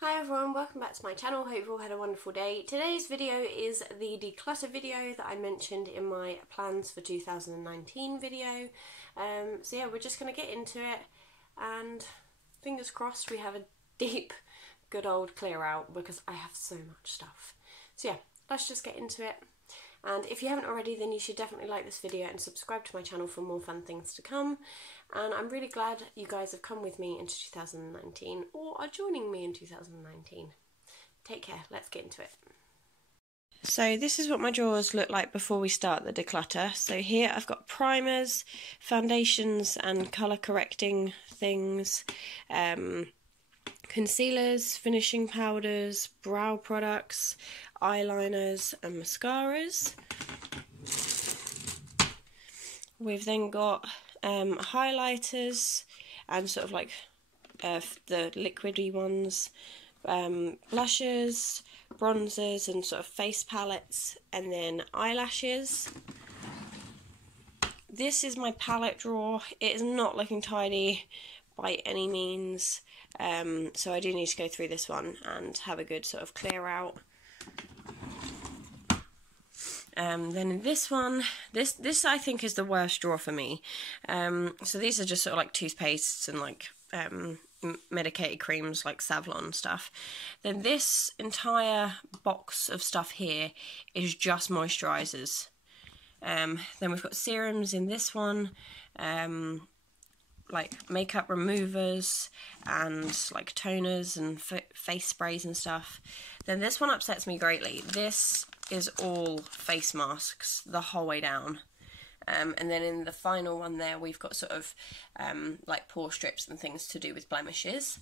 Hi everyone, welcome back to my channel. Hope you've all had a wonderful day. Today's video is the declutter video that I mentioned in my plans for 2019 video. So yeah, we're just going to get into it and fingers crossed we have a deep, good old clear out because I have so much stuff. So yeah, let's just get into it. And if you haven't already, then you should definitely like this video and subscribe to my channel for more fun things to come. And I'm really glad you guys have come with me into 2019 or are joining me in 2019. Take care, let's get into it. So this is what my drawers look like before we start the declutter. So here I've got primers, foundations and colour correcting things, concealers, finishing powders, brow products, eyeliners and mascaras. We've then got highlighters and sort of like the liquidy ones, blushes, bronzers and sort of face palettes, and then eyelashes. This is my palette drawer. It is not looking tidy by any means, so I do need to go through this one and have a good sort of clear out. Then in this one, this I think is the worst drawer for me. So these are just sort of like toothpastes and like medicated creams like Savlon stuff. Then this entire box of stuff here is just moisturisers. Then we've got serums in this one, like makeup removers and like toners and face sprays and stuff. Then this one upsets me greatly. This is all face masks the whole way down. And then in the final one there we've got sort of like pore strips and things to do with blemishes.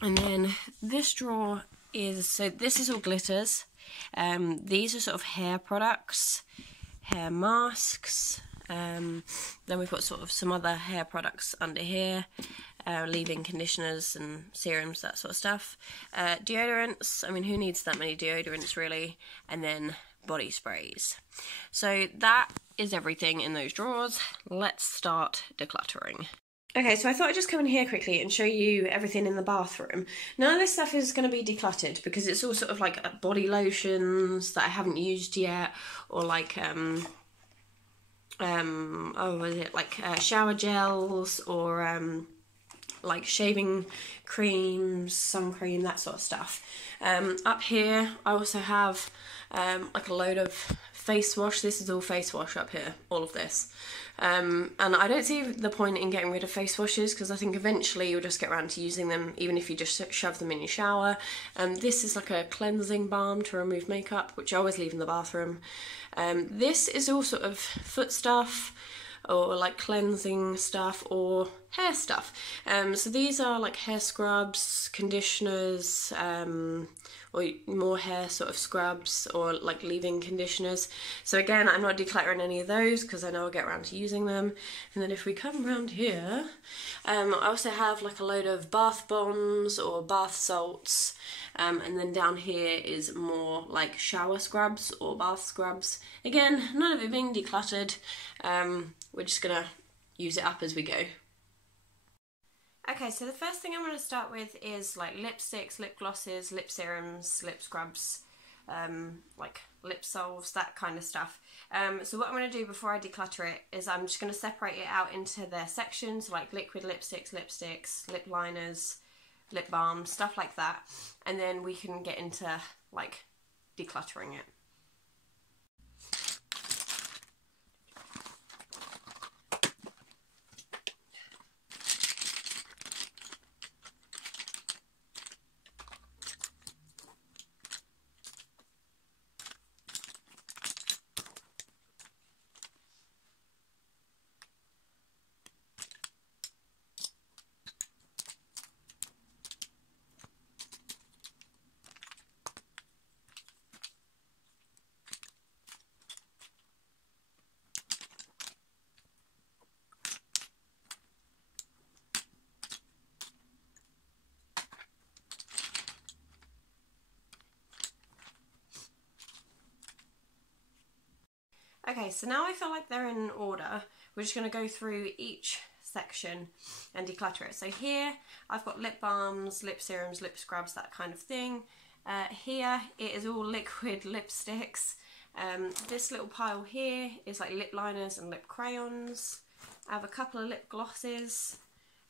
And then this drawer is, so this is all glitters. These are sort of hair products, hair masks. Then we've got sort of some other hair products under here, leave-in conditioners and serums, that sort of stuff. Deodorants, I mean who needs that many deodorants really, and then body sprays. So that is everything in those drawers. Let's start decluttering. Okay, so I thought I'd just come in here quickly and show you everything in the bathroom. None of this stuff is going to be decluttered because it's all sort of like body lotions that I haven't used yet, or like shower gels, or like shaving creams, sun cream, that sort of stuff. Up here I also have like a load of face wash. This is all face wash up here, all of this. And I don't see the point in getting rid of face washes because I think eventually you'll just get around to using them even if you just shove them in your shower. This is like a cleansing balm to remove makeup, which I always leave in the bathroom. This is all sort of foot stuff, or like cleansing stuff, or hair stuff. So these are like hair scrubs, conditioners, or more hair sort of scrubs, or like leave-in conditioners. So again, I'm not decluttering any of those because I know I'll get around to using them. And then if we come around here, I also have like a load of bath bombs or bath salts. And then down here is more like shower scrubs or bath scrubs. Again, none of it being decluttered. We're just gonna use it up as we go. Okay, so the first thing I'm going to start with is like lipsticks, lip glosses, lip serums, lip scrubs, like lip salves, that kind of stuff. So what I'm going to do before I declutter it is I'm just going to separate it out into their sections, like liquid lipsticks, lip liners, lip balms, stuff like that, and then we can get into like decluttering it. Okay, so now I feel like they're in order. We're just going to go through each section and declutter it. So here I've got lip balms, lip serums, lip scrubs, that kind of thing. Here it is all liquid lipsticks. This little pile here is like lip liners and lip crayons. I have a couple of lip glosses,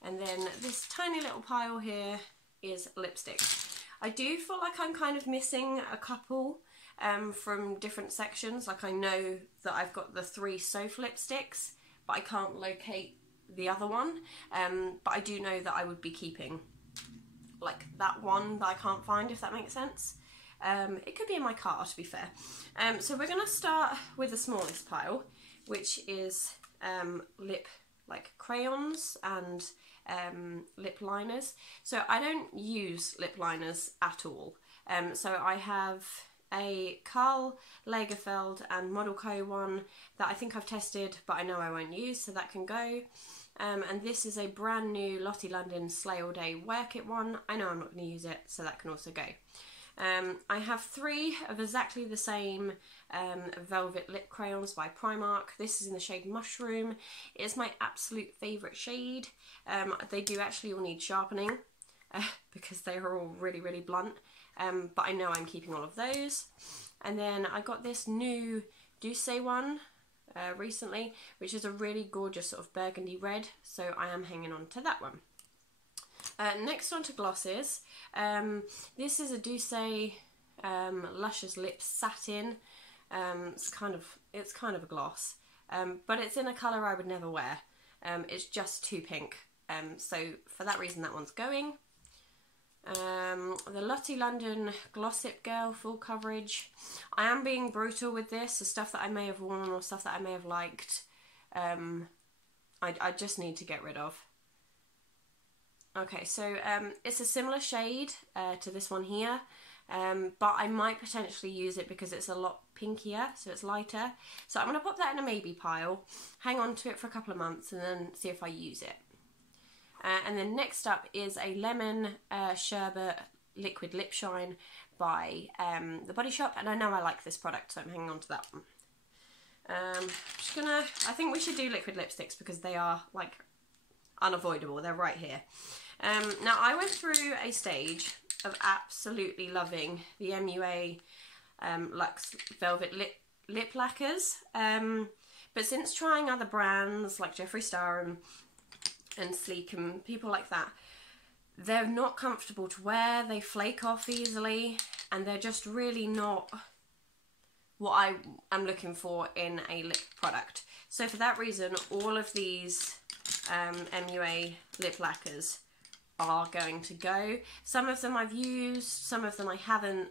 and then this tiny little pile here is lipsticks. I do feel like I'm kind of missing a couple from different sections. Like I know that I've got the 3 Soph lipsticks, but I can't locate the other one. But I do know that I would be keeping like that one that I can't find, if that makes sense. It could be in my car, to be fair. So we're going to start with the smallest pile, which is lip like crayons and lip liners. So I don't use lip liners at all. So I have a Karl Lagerfeld and Model Co one that I think I've tested, but I know I won't use, so that can go. And this is a brand new Lottie London Slay All Day Wear Kit one. I know I'm not going to use it, so that can also go. I have 3 of exactly the same velvet lip crayons by Primark. This is in the shade Mushroom. It's my absolute favourite shade. They do actually all need sharpening because they are all really, really blunt. But I know I'm keeping all of those. And then I got this new Douce one recently, which is a really gorgeous sort of burgundy red. So I am hanging on to that one. Next on to glosses. This is a Douce Luscious Lips Satin. It's kind of a gloss, but it's in a colour I would never wear. It's just too pink. So for that reason, that one's going. The Lottie London Glossip Girl full coverage. I am being brutal with this. The stuff that I may have worn or stuff that I may have liked, I just need to get rid of. Okay, so it's a similar shade to this one here, but I might potentially use it because it's a lot pinkier, so it's lighter. So I'm going to pop that in a maybe pile, hang on to it for a couple of months, and then see if I use it. And then next up is a Lemon Sherbet Liquid Lip Shine by The Body Shop, and I know I like this product, so I'm hanging on to that one. I think we should do liquid lipsticks because they are like unavoidable, they're right here. Now I went through a stage of absolutely loving the MUA Luxe Velvet Lip Lacquers, but since trying other brands like Jeffree Star and Sleek and people like that, they're not comfortable to wear, they flake off easily, and they're just really not what I am looking for in a lip product. So for that reason, all of these MUA lip lacquers are going to go. Some of them I've used, some of them I haven't,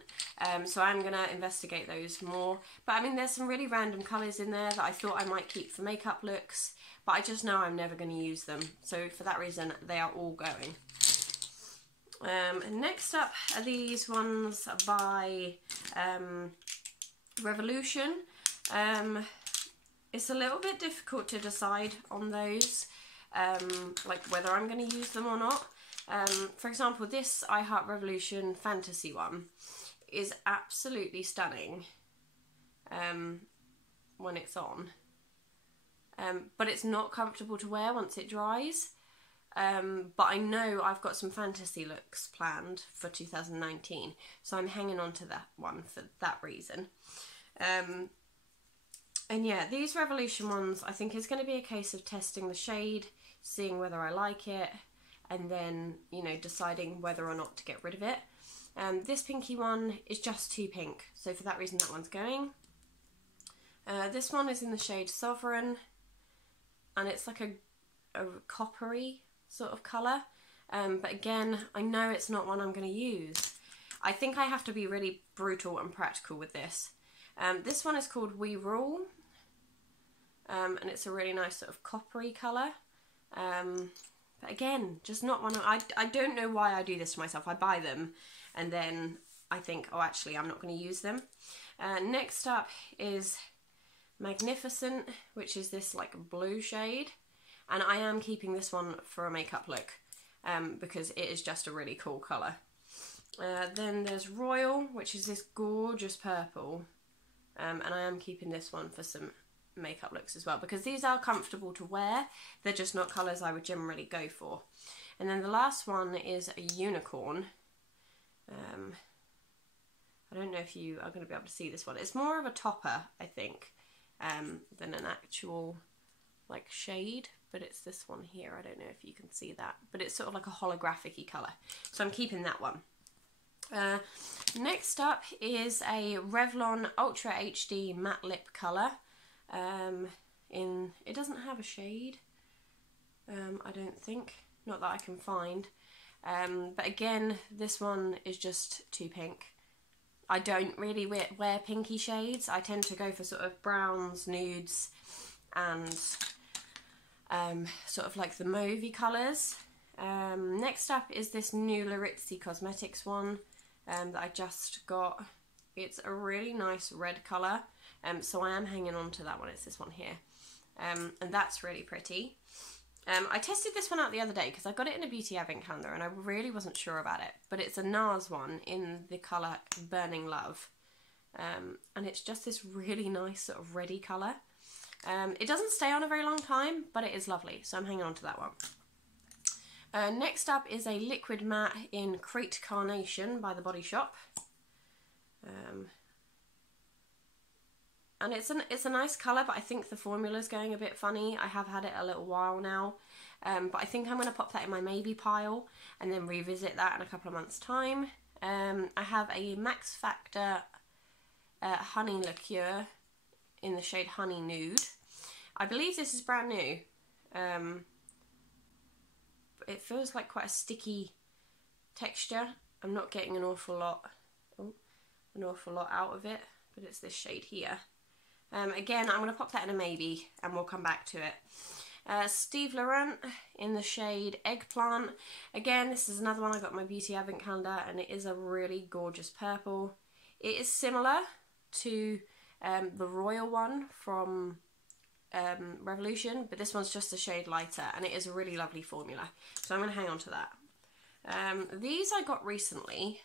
so I'm going to investigate those more. But I mean, there's some really random colours in there that I thought I might keep for makeup looks, but I just know I'm never going to use them. So for that reason, they are all going. And next up are these ones by Revolution. It's a little bit difficult to decide on those, like whether I'm going to use them or not. For example, this I Heart Revolution Fantasy one is absolutely stunning when it's on, but it's not comfortable to wear once it dries. But I know I've got some fantasy looks planned for 2019, so I'm hanging on to that one for that reason. And yeah, these Revolution ones, I think is going to be a case of testing the shade, seeing whether I like it, and then, you know, deciding whether or not to get rid of it. This pinky one is just too pink, so for that reason that one's going. This one is in the shade Sovereign, and it's like a coppery sort of colour, but again, I know it's not one I'm going to use. I think I have to be really brutal and practical with this. This one is called We Rule, and it's a really nice sort of coppery colour. But again, just not one. I don't know why I do this to myself. I buy them and then I think, oh, actually, I'm not going to use them. Next up is Magnificent, which is this like blue shade, and I am keeping this one for a makeup look because it is just a really cool colour. Then there's Royal, which is this gorgeous purple, and I am keeping this one for some makeup looks as well, because these are comfortable to wear. They're just not colours I would generally go for. And then the last one is a unicorn. I don't know if you are going to be able to see this one. It's more of a topper, I think, than an actual like shade, but it's this one here. I don't know if you can see that, but it's sort of like a holographic-y colour. So I'm keeping that one. Next up is a Revlon Ultra HD Matte Lip Colour. It doesn't have a shade, I don't think. Not that I can find. But again, this one is just too pink. I don't really wear pinky shades. I tend to go for sort of browns, nudes, and sort of like the mauvey colours. Next up is this new Larizzi Cosmetics one that I just got. It's a really nice red colour, so I am hanging on to that one. It's this one here, and that's really pretty. I tested this one out the other day because I got it in a beauty advent calendar and I really wasn't sure about it, but it's a NARS one in the colour Burning Love, and it's just this really nice sort of reddy colour. It doesn't stay on a very long time, but it is lovely, so I'm hanging on to that one. Next up is a liquid matte in Crete Carnation by The Body Shop. And it's a nice colour, but I think the formula's going a bit funny. I have had it a little while now, but I think I'm going to pop that in my maybe pile and then revisit that in a couple of months' time. I have a Max Factor Honey Liqueur in the shade Honey Nude. I believe this is brand new. It feels like quite a sticky texture. I'm not getting an awful lot out of it, but it's this shade here. Again, I'm going to pop that in a maybe and we'll come back to it. Steve Laurent in the shade Eggplant. Again, this is another one I got in my beauty advent calendar, and it is a really gorgeous purple. It is similar to the Royal one from Revolution, but this one's just a shade lighter, and it is a really lovely formula. So I'm going to hang on to that. These I got recently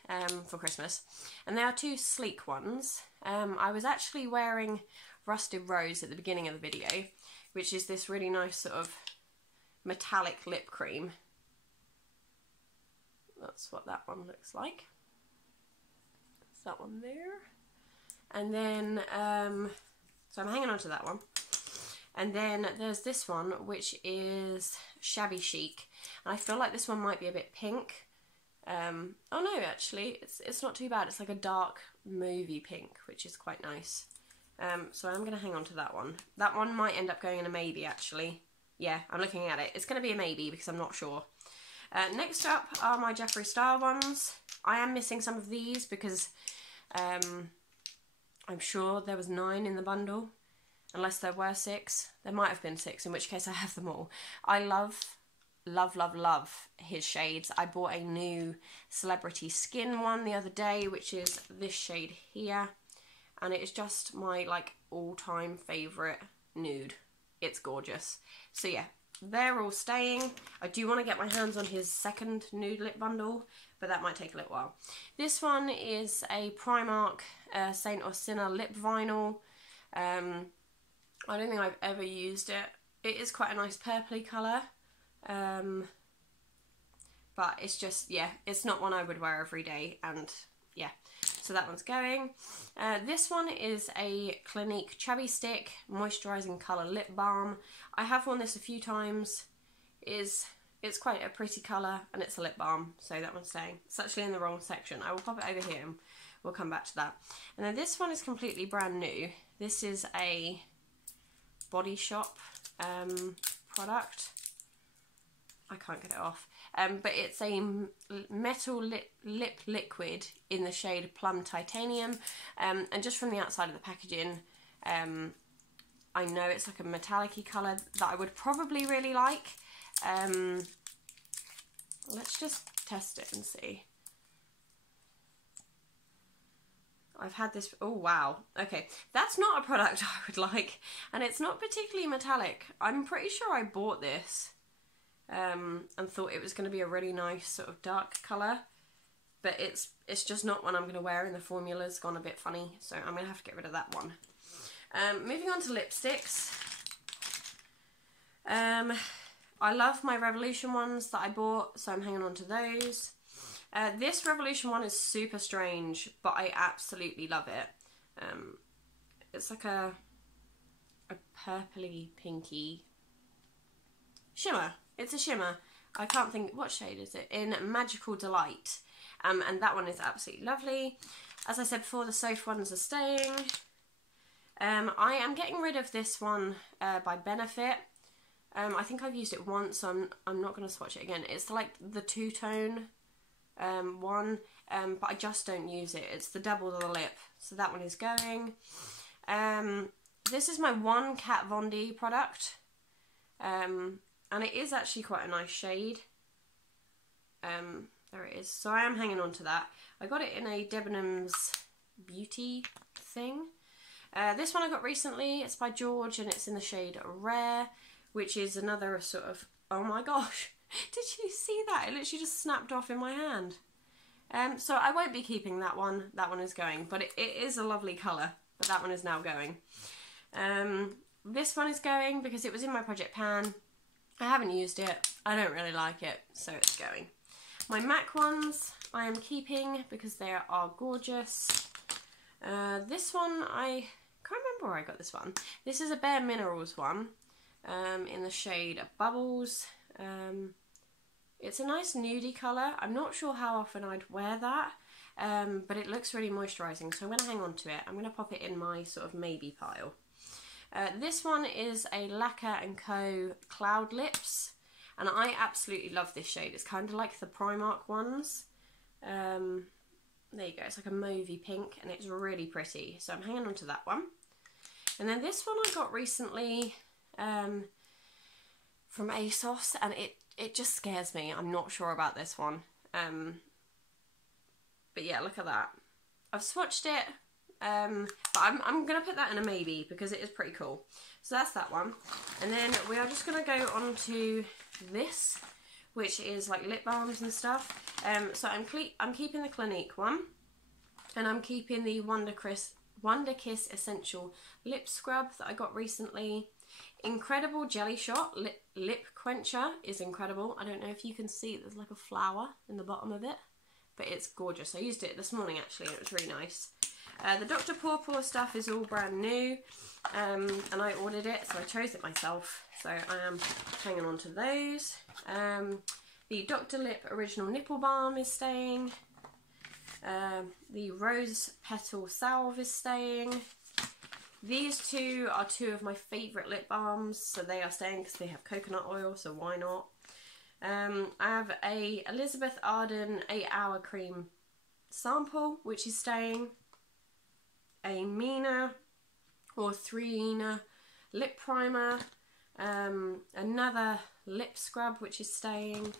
for Christmas, and they are two sleek ones. I was actually wearing Rusted Rose at the beginning of the video, which is this really nice sort of metallic lip cream. That's what that one looks like. That's that one there. And then, so I'm hanging on to that one. And then there's this one, which is Shabby Chic. And I feel like this one might be a bit pink. Oh no, actually, it's not too bad. It's like a dark mauvey pink, which is quite nice. So I'm going to hang on to that one. That one might end up going in a maybe, actually. Yeah, I'm looking at it. It's going to be a maybe because I'm not sure. Next up are my Jeffree Star ones. I am missing some of these because I'm sure there was 9 in the bundle. Unless there were 6. There might have been 6, in which case I have them all. I love his shades. I bought a new Celebrity Skin one the other day, which is this shade here. And it is just my like all-time favourite nude. It's gorgeous. So yeah, they're all staying. I do want to get my hands on his second nude lip bundle, but that might take a little while. This one is a Primark Saint or Sinner lip vinyl. I don't think I've ever used it. It is quite a nice purpley colour. But it's just, yeah, it's not one I would wear every day, and yeah, so that one's going. This one is a Clinique Chubby Stick Moisturising Colour Lip Balm. I have worn this a few times. It's quite a pretty colour, and it's a lip balm, so that one's staying. It's actually in the wrong section. I will pop it over here and we'll come back to that. And then this one is completely brand new. This is a Body Shop product. I can't get it off. But it's a metal lip liquid in the shade Plum Titanium. And just from the outside of the packaging, I know it's like a metallic-y colour that I would probably really like. Let's just test it and see. I've had this, oh wow, okay, that's not a product I would like, and it's not particularly metallic. I'm pretty sure I bought this and thought it was going to be a really nice sort of dark colour, but it's just not one I'm going to wear, and the formula's gone a bit funny, so I'm going to have to get rid of that one. Moving on to lipsticks. I love my Revolution ones that I bought, so I'm hanging on to those. This Revolution one is super strange, but I absolutely love it. It's like a purpley, pinky shimmer. It's a shimmer. I can't think, what shade is it? In Magical Delight. And that one is absolutely lovely. As I said before, the Soph ones are staying. I am getting rid of this one by Benefit. I think I've used it once, so I'm not going to swatch it again. It's like the two-tone one, but I just don't use it. It's the Double the Lip, so that one is going. This is my one Kat Von D product, and it is actually quite a nice shade. There it is. So I am hanging on to that. I got it in a Debenhams Beauty thing. This one I got recently. It's by George, and it's in the shade Rare, which is another sort of, oh my gosh, did you see that? It literally just snapped off in my hand. So I won't be keeping that one. That one is going, but it is a lovely colour, but that one is now going. This one is going because it was in my project pan. I haven't used it. I don't really like it, so it's going. My MAC ones I am keeping because they are gorgeous. This one, I can't remember where I got this one. This is a Bare Minerals one. In the shade Bubbles. It's a nice nudie colour. I'm not sure how often I'd wear that, but it looks really moisturising, so I'm going to hang on to it. I'm going to pop it in my sort of maybe pile. This one is a Lacquer & Co. Cloud Lips, and I absolutely love this shade. It's kind of like the Primark ones. There you go, it's like a mauvey pink, and it's really pretty, so I'm hanging on to that one. And then this one I got recently from ASOS, and it just scares me. I'm not sure about this one, but yeah, look at that. I've swatched it, but I'm gonna put that in a maybe because it is pretty cool. So that's that one, and then we are just gonna go on to this, which is like lip balms and stuff. So I'm keeping the Clinique one, and I'm keeping the Wonder Kiss Essential Lip Scrub that I got recently. Incredible Jelly Shot Lip Quencher is incredible. I don't know if you can see, there's like a flower in the bottom of it, but it's gorgeous. I used it this morning actually, and it was really nice. The Dr. Pawpaw stuff is all brand new, and I ordered it, so I chose it myself, so I am hanging on to those. The Dr. Lip Original Nipple Balm is staying. The Rose Petal Salve is staying. These two are two of my favourite lip balms, so they are staying because they have coconut oil, so why not? I have a Elizabeth Arden 8-Hour Cream Sample, which is staying. A Mina or 3ina Lip Primer. Another lip scrub, which is staying.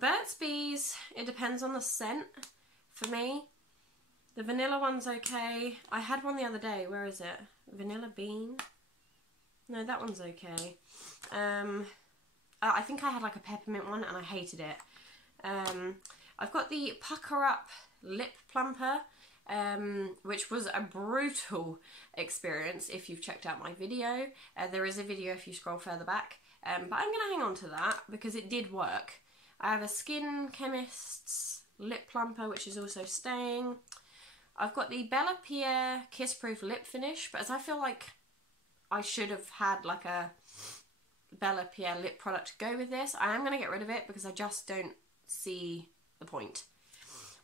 Burt's Bees, it depends on the scent for me. The vanilla one's okay. I had one the other day. Where is it? Vanilla Bean? No, that one's okay. I think I had like a peppermint one and I hated it. I've got the Pucker Up Lip Plumper, which was a brutal experience if you've checked out my video. There is a video if you scroll further back. But I'm going to hang on to that because it did work. I have a Skin Chemist's Lip Plumper, which is also staying. I've got the Bella Pierre Kiss Proof Lip Finish, but as I feel like I should have had like a Bella Pierre lip product to go with this, I am going to get rid of it because I just don't see the point.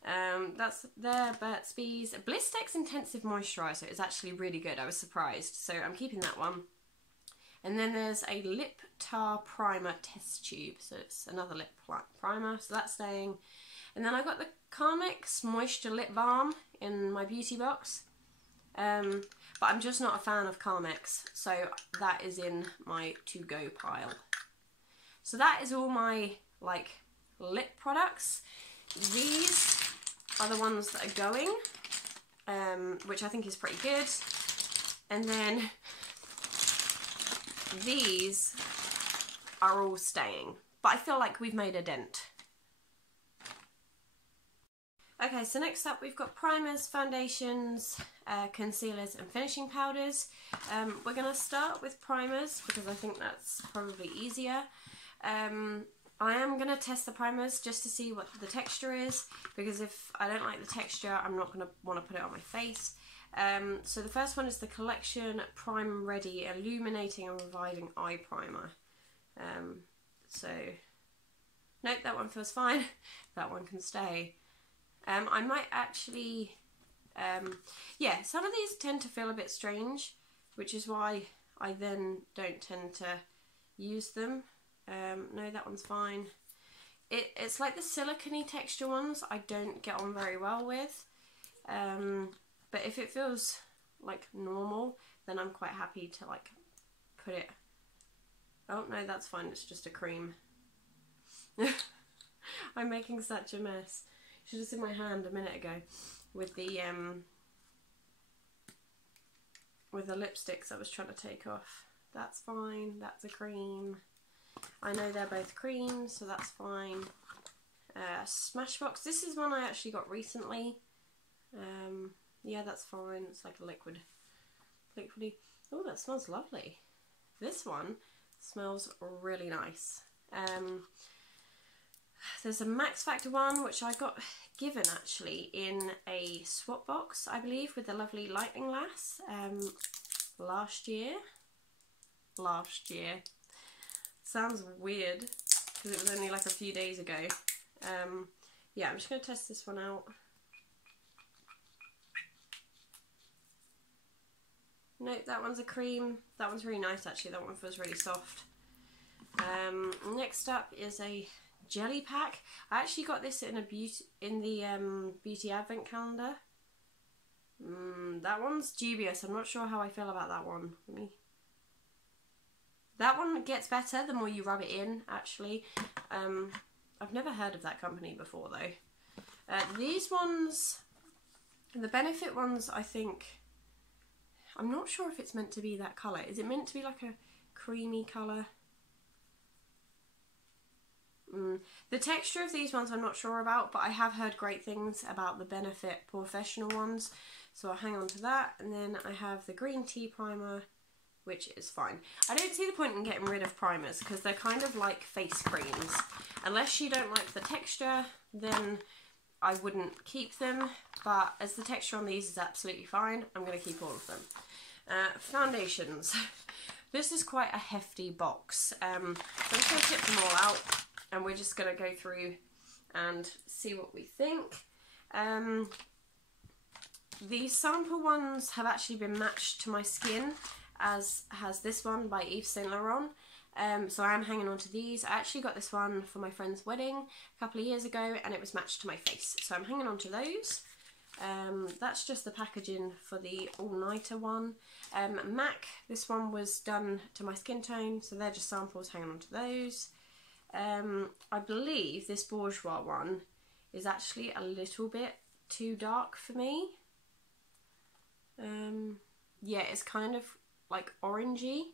That's their Burt's Bees. Blistex Intensive Moisturiser is actually really good. I was surprised, so I'm keeping that one. And then there's a Lip Tar Primer Test Tube, so it's another lip primer, so that's staying. And then I got the Carmex Moisture Lip Balm in my beauty box, but I'm just not a fan of Carmex, so that is in my to-go pile. So that is all my like lip products. These are the ones that are going, which I think is pretty good. And then these are all staying, but I feel like we've made a dent. Okay, so next up we've got primers, foundations, concealers and finishing powders. We're going to start with primers because I think that's probably easier. I am going to test the primers just to see what the texture is, because if I don't like the texture, I'm not going to want to put it on my face. So the first one is the Collection Prime Ready Illuminating and Reviving Eye Primer. Nope, that one feels fine. That one can stay. I might actually, yeah, some of these tend to feel a bit strange, which is why I then don't tend to use them. No, that one's fine. It's like the silicone texture ones I don't get on very well with. But if it feels like normal, then I'm quite happy to like put it. Oh no, that's fine, it's just a cream. I'm making such a mess. Should have seen my hand a minute ago with the lipsticks I was trying to take off. That's fine, that's a cream. I know they're both creams, so that's fine. Smashbox, this is one I actually got recently. Yeah, that's fine, it's like a liquidy. Oh, that smells lovely. This one smells really nice. There's a Max Factor one, which I got given actually in a swap box, I believe, with the lovely Lightning Lass last year. Sounds weird because it was only like a few days ago. Yeah, I'm just going to test this one out. Nope, that one's a cream. That one's really nice actually. That one feels really soft. Next up is a jelly pack. I actually got this in the beauty advent calendar. That one's dubious. I'm not sure how I feel about that one. That one gets better the more you rub it in, actually. I've never heard of that company before though. These ones, the Benefit ones, I think, I'm not sure if it's meant to be that colour. Is it meant to be like a creamy colour? The texture of these ones I'm not sure about, but I have heard great things about the Benefit Professional ones, so I'll hang on to that. And then I have the green tea primer, which is fine. I don't see the point in getting rid of primers because they're kind of like face creams. Unless you don't like the texture, then I wouldn't keep them, but as the texture on these is absolutely fine, I'm going to keep all of them. Foundations. This is quite a hefty box, so I'm just going to tip them all out and we're just going to go through and see what we think. The sample ones have actually been matched to my skin, as has this one by Yves Saint Laurent. So I am hanging on to these. I actually got this one for my friend's wedding a couple of years ago and it was matched to my face, so I'm hanging on to those. That's just the packaging for the all-nighter one. MAC, this one was done to my skin tone, so they're just samples, hanging on to those. I believe this Bourjois one is actually a little bit too dark for me. Yeah, it's kind of like orangey.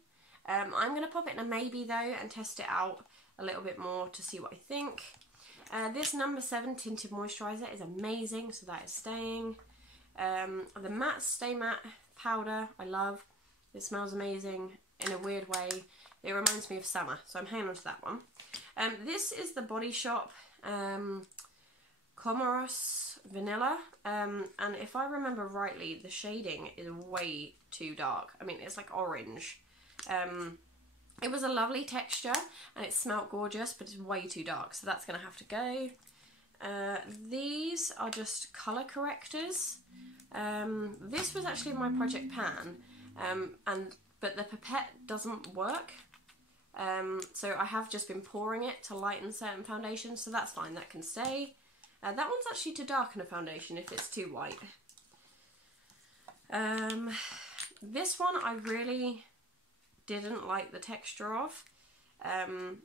I'm going to pop it in a maybe though and test it out a little bit more to see what I think. This number 7 tinted moisturiser is amazing, so that is staying. The matte Stay Matte powder I love. It smells amazing in a weird way. It reminds me of summer, so I'm hanging on to that one. This is the Body Shop Comoros Vanilla, and if I remember rightly, the shading is way too dark. I mean, it's like orange. It was a lovely texture and it smelled gorgeous, but it's way too dark, so that's going to have to go. These are just colour correctors. This was actually my project pan, but the pipette doesn't work. So I have just been pouring it to lighten certain foundations, so that's fine, that can stay. That one's actually to darken a foundation if it's too white. This one I really didn't like the texture of, and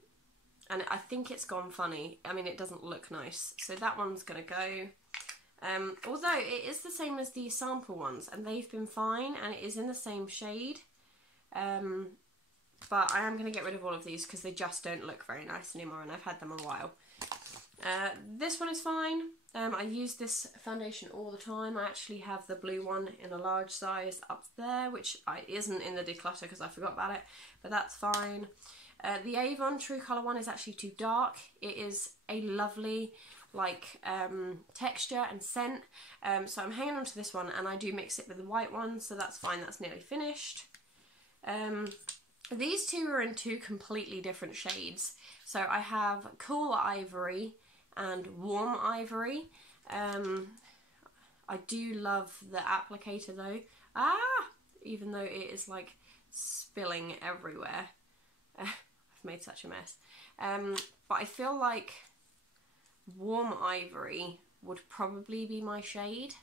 I think it's gone funny. I mean, it doesn't look nice, so that one's gonna go. Although it is the same as the sample ones and they've been fine and it is in the same shade, but I am going to get rid of all of these because they just don't look very nice anymore and I've had them a while. This one is fine. I use this foundation all the time. I actually have the blue one in a large size up there, which isn't in the Declutter because I forgot about it, but that's fine. The Avon True Colour one is actually too dark. It is a lovely texture and scent, so I'm hanging on to this one, and I do mix it with the white one, so that's fine, that's nearly finished. These two are in two completely different shades. So I have Cool Ivory and Warm Ivory. I do love the applicator though. Even though it is like spilling everywhere. I've made such a mess. But I feel like Warm Ivory would probably be my shade.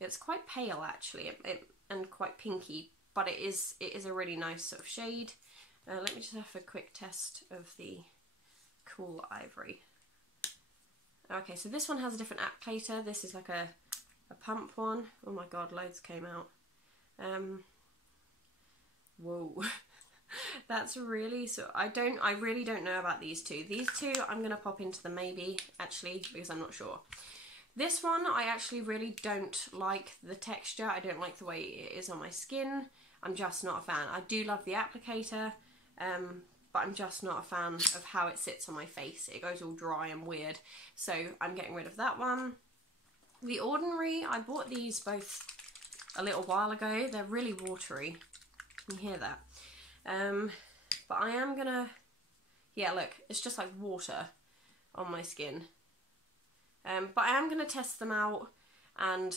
It's quite pale actually, and quite pinky, but it is a really nice sort of shade. Let me just have a quick test of the Cool Ivory. Okay, so this one has a different applicator. This is like a pump one. Oh my god, loads came out. Whoa. That's really, I really don't know about these two. These two I'm going to pop into the maybe, actually, because I'm not sure. This one, I actually really don't like the texture. I don't like the way it is on my skin. I'm just not a fan. I do love the applicator, but I'm just not a fan of how it sits on my face. It goes all dry and weird. So I'm getting rid of that one. The Ordinary, I bought these both a little while ago. They're really watery. Can you hear that? But I am gonna, yeah, look, it's just like water on my skin. But I am gonna test them out and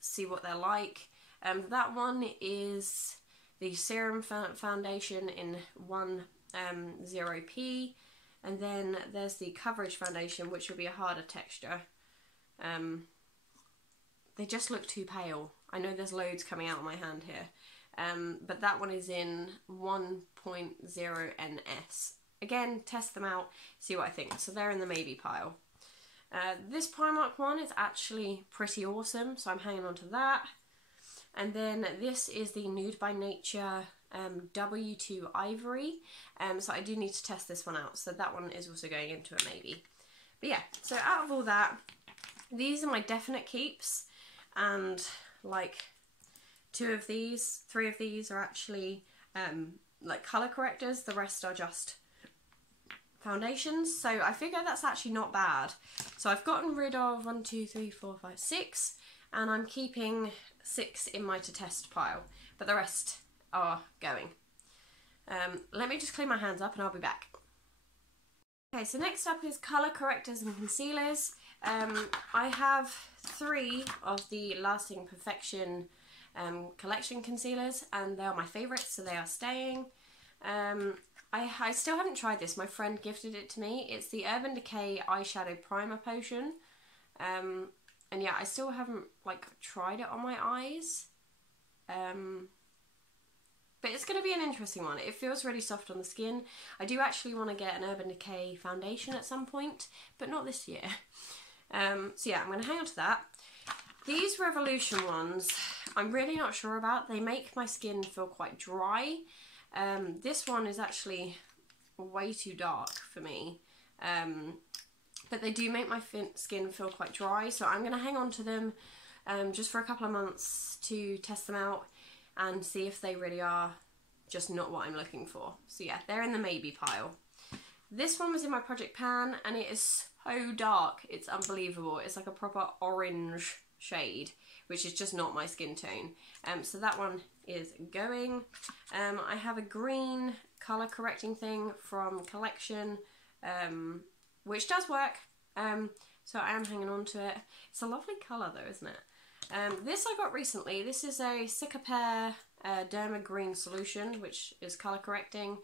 see what they're like. That one is the Serum Foundation in 10P, and then there's the Coverage Foundation, which will be a harder texture. They just look too pale. I know there's loads coming out of my hand here. But that one is in 1.0NS. Again, test them out, see what I think. So they're in the maybe pile. This Primark one is actually pretty awesome, so I'm hanging on to that. And then this is the Nude by Nature W2 Ivory. So I do need to test this one out. So that one is also going into a maybe. But yeah, so out of all that, these are my definite keeps. And like 3 of these are actually like colour correctors. The rest are just foundations. So I figure that's actually not bad. So I've gotten rid of 1, 2, 3, 4, 5, 6. And I'm keeping 6 in my to test pile, but the rest are going. Let me just clean my hands up and I'll be back. Okay, so next up is colour correctors and concealers. I have 3 of the Lasting Perfection collection concealers, and they are my favourites, so they are staying. I still haven't tried this. My friend gifted it to me. It's the Urban Decay Eyeshadow Primer Potion. And yeah, I still haven't like tried it on my eyes. But it's going to be an interesting one. It feels really soft on the skin. I do actually want to get an Urban Decay foundation at some point, but not this year. So yeah, I'm going to hang on to that. These Revolution ones, I'm really not sure about. They make my skin feel quite dry. This one is actually way too dark for me. But they do make my skin feel quite dry, so I'm going to hang on to them just for a couple of months to test them out and see if they really are just not what I'm looking for. So yeah, they're in the maybe pile. This one was in my project pan, and it is so dark, it's unbelievable. It's like a proper orange shade, which is just not my skin tone. So that one is going. I have a green colour correcting thing from Collection, which does work, so I am hanging on to it. It's a lovely colour though, isn't it? This I got recently. This is a Cicapair Derma Green Solution, which is colour correcting.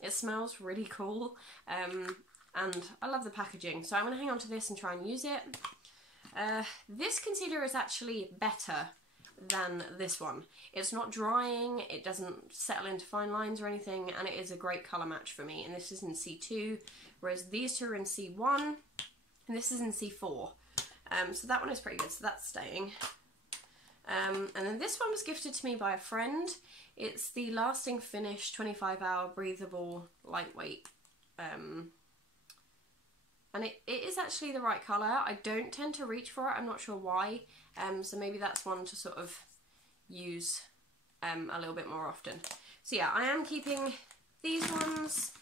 It smells really cool, and I love the packaging, so I'm going to hang on to this and try and use it. This concealer is actually better than this one. It's not drying, it doesn't settle into fine lines or anything, and it is a great colour match for me. And this is in C2, whereas these two are in C1, and this is in C4. So that one is pretty good, so that's staying. And then this one was gifted to me by a friend. It's the Lasting Finish 25-hour breathable lightweight And it is actually the right colour. I don't tend to reach for it, I'm not sure why. So maybe that's one to sort of use a little bit more often. So yeah, I am keeping these ones.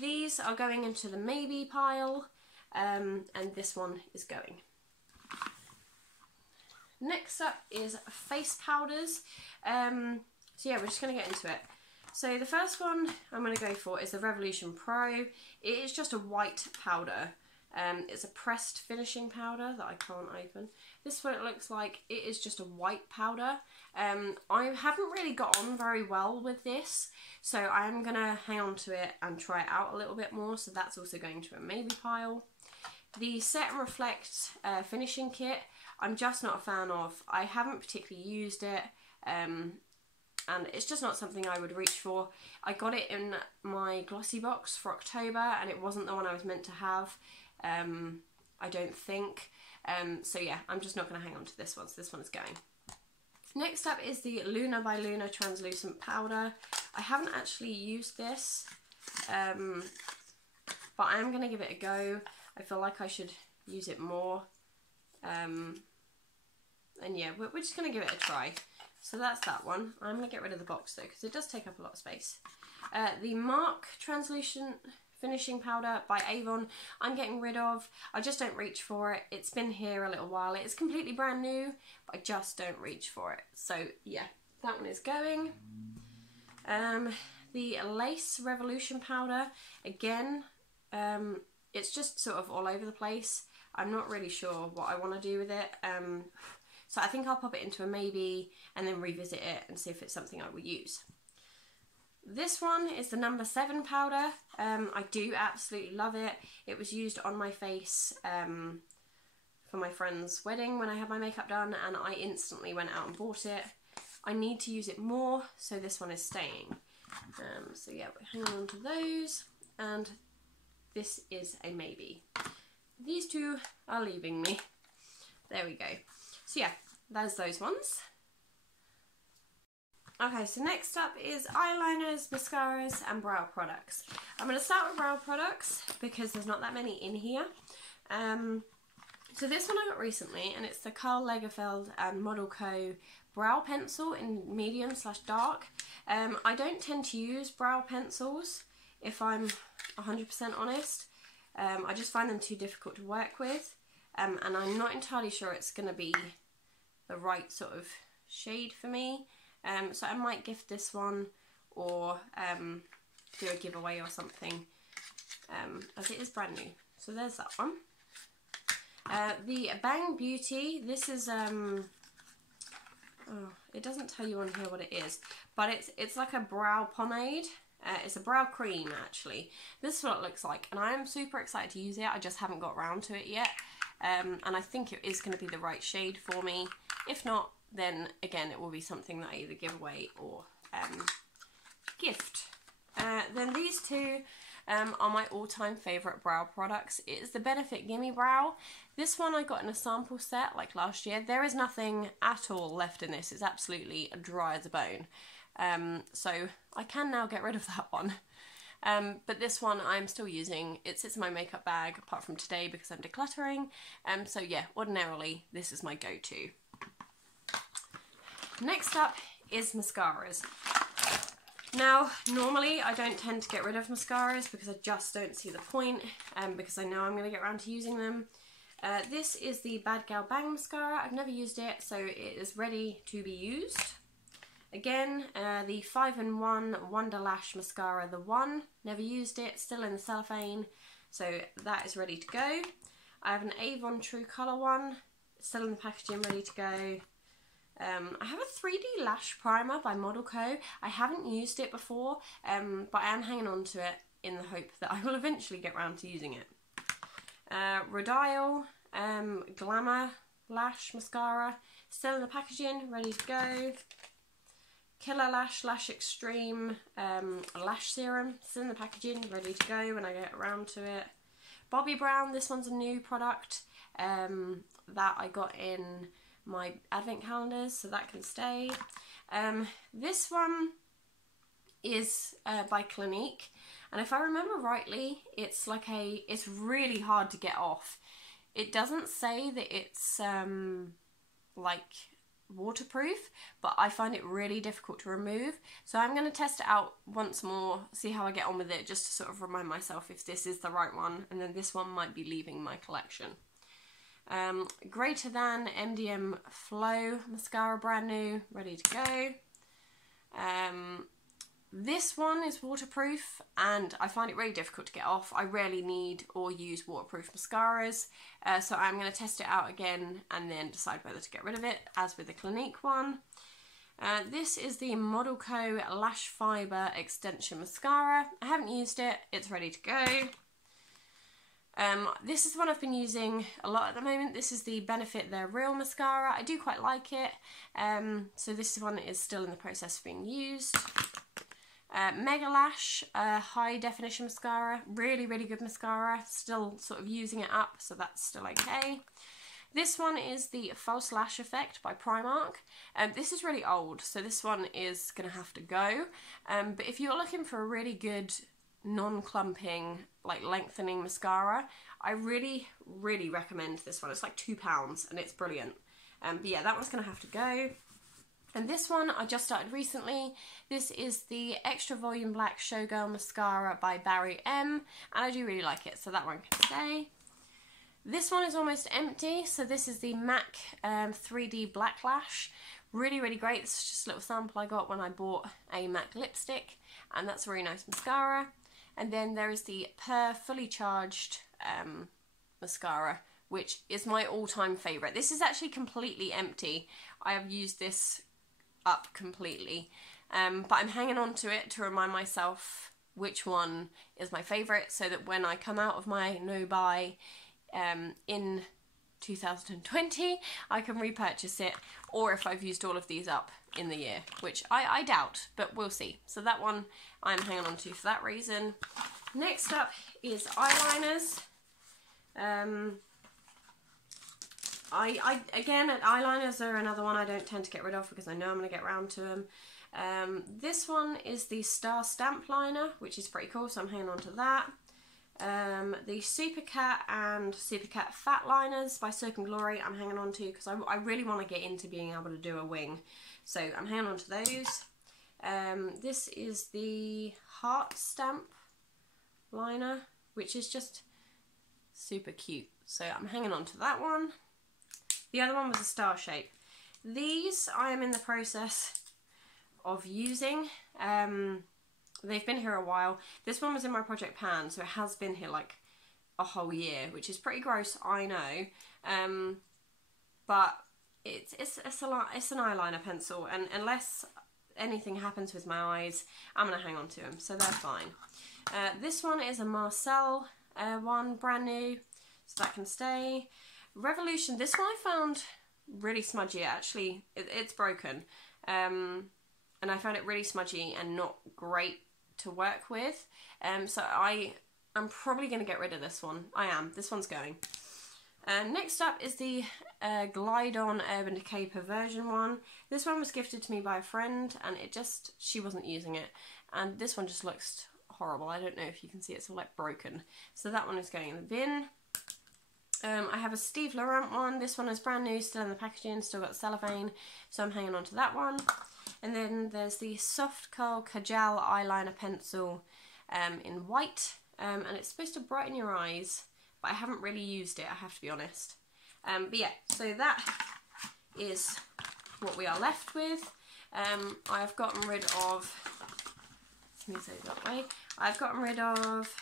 These are going into the maybe pile, and this one is going. Next up is face powders. So yeah, we're just going to get into it. So the first one I'm going to go for is the Revolution Pro. It is just a white powder. It's a pressed finishing powder that I can't open. This is what it looks like. It is just a white powder. I haven't really got on very well with this, so I'm going to hang on to it and try it out a little bit more. So that's also going to a maybe pile. The Set and Reflect finishing kit, I'm just not a fan of. I haven't particularly used it, and it's just not something I would reach for. I got it in my glossy box for October, and it wasn't the one I was meant to have, I don't think. So yeah, I'm just not going to hang on to this one, so this one is going. Next up is the Luna by Luna translucent powder. I haven't actually used this, but I am going to give it a go. I feel like I should use it more. And yeah, we're just going to give it a try. So that's that one. I'm going to get rid of the box though, because it does take up a lot of space. The Mark Translucent Finishing Powder by Avon, I'm getting rid of. I just don't reach for it. It's been here a little while. It's completely brand new, but I just don't reach for it. So yeah, that one is going. The Lace Revolution Powder, again, it's just sort of all over the place. I'm not really sure what I want to do with it. So I think I'll pop it into a maybe and then revisit it and see if it's something I will use. This one is the number 7 powder. I do absolutely love it. It was used on my face for my friend's wedding when I had my makeup done, and I instantly went out and bought it. I need to use it more, so this one is staying. So yeah, we're hanging on to those, and this is a maybe. These two are leaving me. There we go. So yeah, there's those ones. Okay, so next up is eyeliners, mascaras and brow products. I'm going to start with brow products because there's not that many in here. So this one I got recently, and it's the Karl Lagerfeld and Model Co. brow pencil in medium/dark. I don't tend to use brow pencils, if I'm 100% honest. I just find them too difficult to work with, and I'm not entirely sure it's going to be the right sort of shade for me. So I might gift this one, or do a giveaway or something, as it is brand new. So there's that one. The Bang Beauty, this is, oh, it doesn't tell you on here what it is, but it's like a brow pomade. It's a brow cream, actually. This is what it looks like, and I am super excited to use it. I just haven't got around to it yet, and I think it is going to be the right shade for me. If not, then again it will be something that I either give away or gift. Then these two are my all-time favourite brow products. It's the Benefit Gimme Brow. This one I got in a sample set like last year. There is nothing at all left in this. It's absolutely dry as a bone. So I can now get rid of that one. But this one I'm still using. It sits in my makeup bag apart from today because I'm decluttering. So yeah, ordinarily this is my go-to. Next up is mascaras. Now, normally I don't tend to get rid of mascaras because I just don't see the point, because I know I'm going to get around to using them. This is the Bad Gal Bang mascara. I've never used it, so it is ready to be used. Again, the 5-in-1 Wonder Lash mascara, the one. Never used it, still in the cellophane, so that is ready to go. I have an Avon True Colour one, still in the packaging, ready to go. I have a 3D lash primer by Model Co. I haven't used it before, but I am hanging on to it in the hope that I will eventually get around to using it. Rodial Glamour Lash Mascara, still in the packaging, ready to go. Killer Lash Lash Extreme Lash Serum, still in the packaging, ready to go when I get around to it. Bobbi Brown, this one's a new product that I got in my advent calendars, so that can stay. This one is by Clinique. and if I remember rightly, it's really hard to get off. It doesn't say that it's like waterproof, but I find it really difficult to remove. So I'm going to test it out once more, see how I get on with it, just to sort of remind myself if this is the right one, and then this one might be leaving my collection. Greater Than MDM Flow mascara, brand new, ready to go. This one is waterproof and I find it really difficult to get off. I rarely need or use waterproof mascaras, so I'm going to test it out again and then decide whether to get rid of it, as with the Clinique one. This is the Model Co Lash Fibre Extension Mascara. I haven't used it, it's ready to go. This is the one I've been using a lot at the moment. This is the Benefit They're Real mascara. I do quite like it, so this one is still in the process of being used. Mega Lash High Definition Mascara, really good mascara, still sort of using it up, so that's still okay. This one is the False Lash Effect by Primark. This is really old, so this one is going to have to go, but if you're looking for a really good non-clumping, like lengthening mascara, I really recommend this one. It's like £2 and it's brilliant. But yeah, that one's going to have to go. And this one I just started recently. This is the Extra Volume Black Showgirl Mascara by Barry M, and I do really like it, so that one can stay. This one is almost empty, so this is the MAC 3D Black Lash. Really great. This is just a little sample I got when I bought a MAC lipstick, and that's a really nice mascara. And then there is the Per Fully Charged mascara, which is my all-time favourite. This is actually completely empty. I have used this up completely, but I'm hanging on to it to remind myself which one is my favourite, so that when I come out of my no-buy in 2020, I can repurchase it, or if I've used all of these up in the year, which I doubt, but we'll see. So that one I'm hanging on to for that reason. Next up is eyeliners. Again, eyeliners are another one I don't tend to get rid of because I know I'm going to get round to them. This one is the Star Stamp Liner, which is pretty cool, so I'm hanging on to that. The Super Cat and Super Cat Fat Liners by Soap and Glory I'm hanging on to because I really want to get into being able to do a wing, so I'm hanging on to those. This is the Heart Stamp Liner, which is just super cute, so I'm hanging on to that one. The other one was a star shape. These I am in the process of using. They've been here a while. This one was in my project pan, so it has been here like a whole year, which is pretty gross, I know. But it's an eyeliner pencil, and unless anything happens with my eyes, I'm going to hang on to them, so they're fine. This one is a Marcel one, brand new, so that can stay. Revolution, this one I found really smudgy, actually. It's broken. And I found it really smudgy and not great to work with. So I'm probably going to get rid of this one. I am. This one's going. Next up is the Glide On Urban Decay Perversion one. This one was gifted to me by a friend, and she wasn't using it. And this one just looks horrible. I don't know if you can see, it's all like broken. So that one is going in the bin. I have a Steve Laurent one. This one is brand new, still in the packaging, still got cellophane, so I'm hanging on to that one. And then there's the Soft Curl Kajal Eyeliner Pencil in white, and it's supposed to brighten your eyes, but I haven't really used it, I have to be honest. But yeah, so that is what we are left with. I've gotten rid of, smooth those that way, I've gotten rid of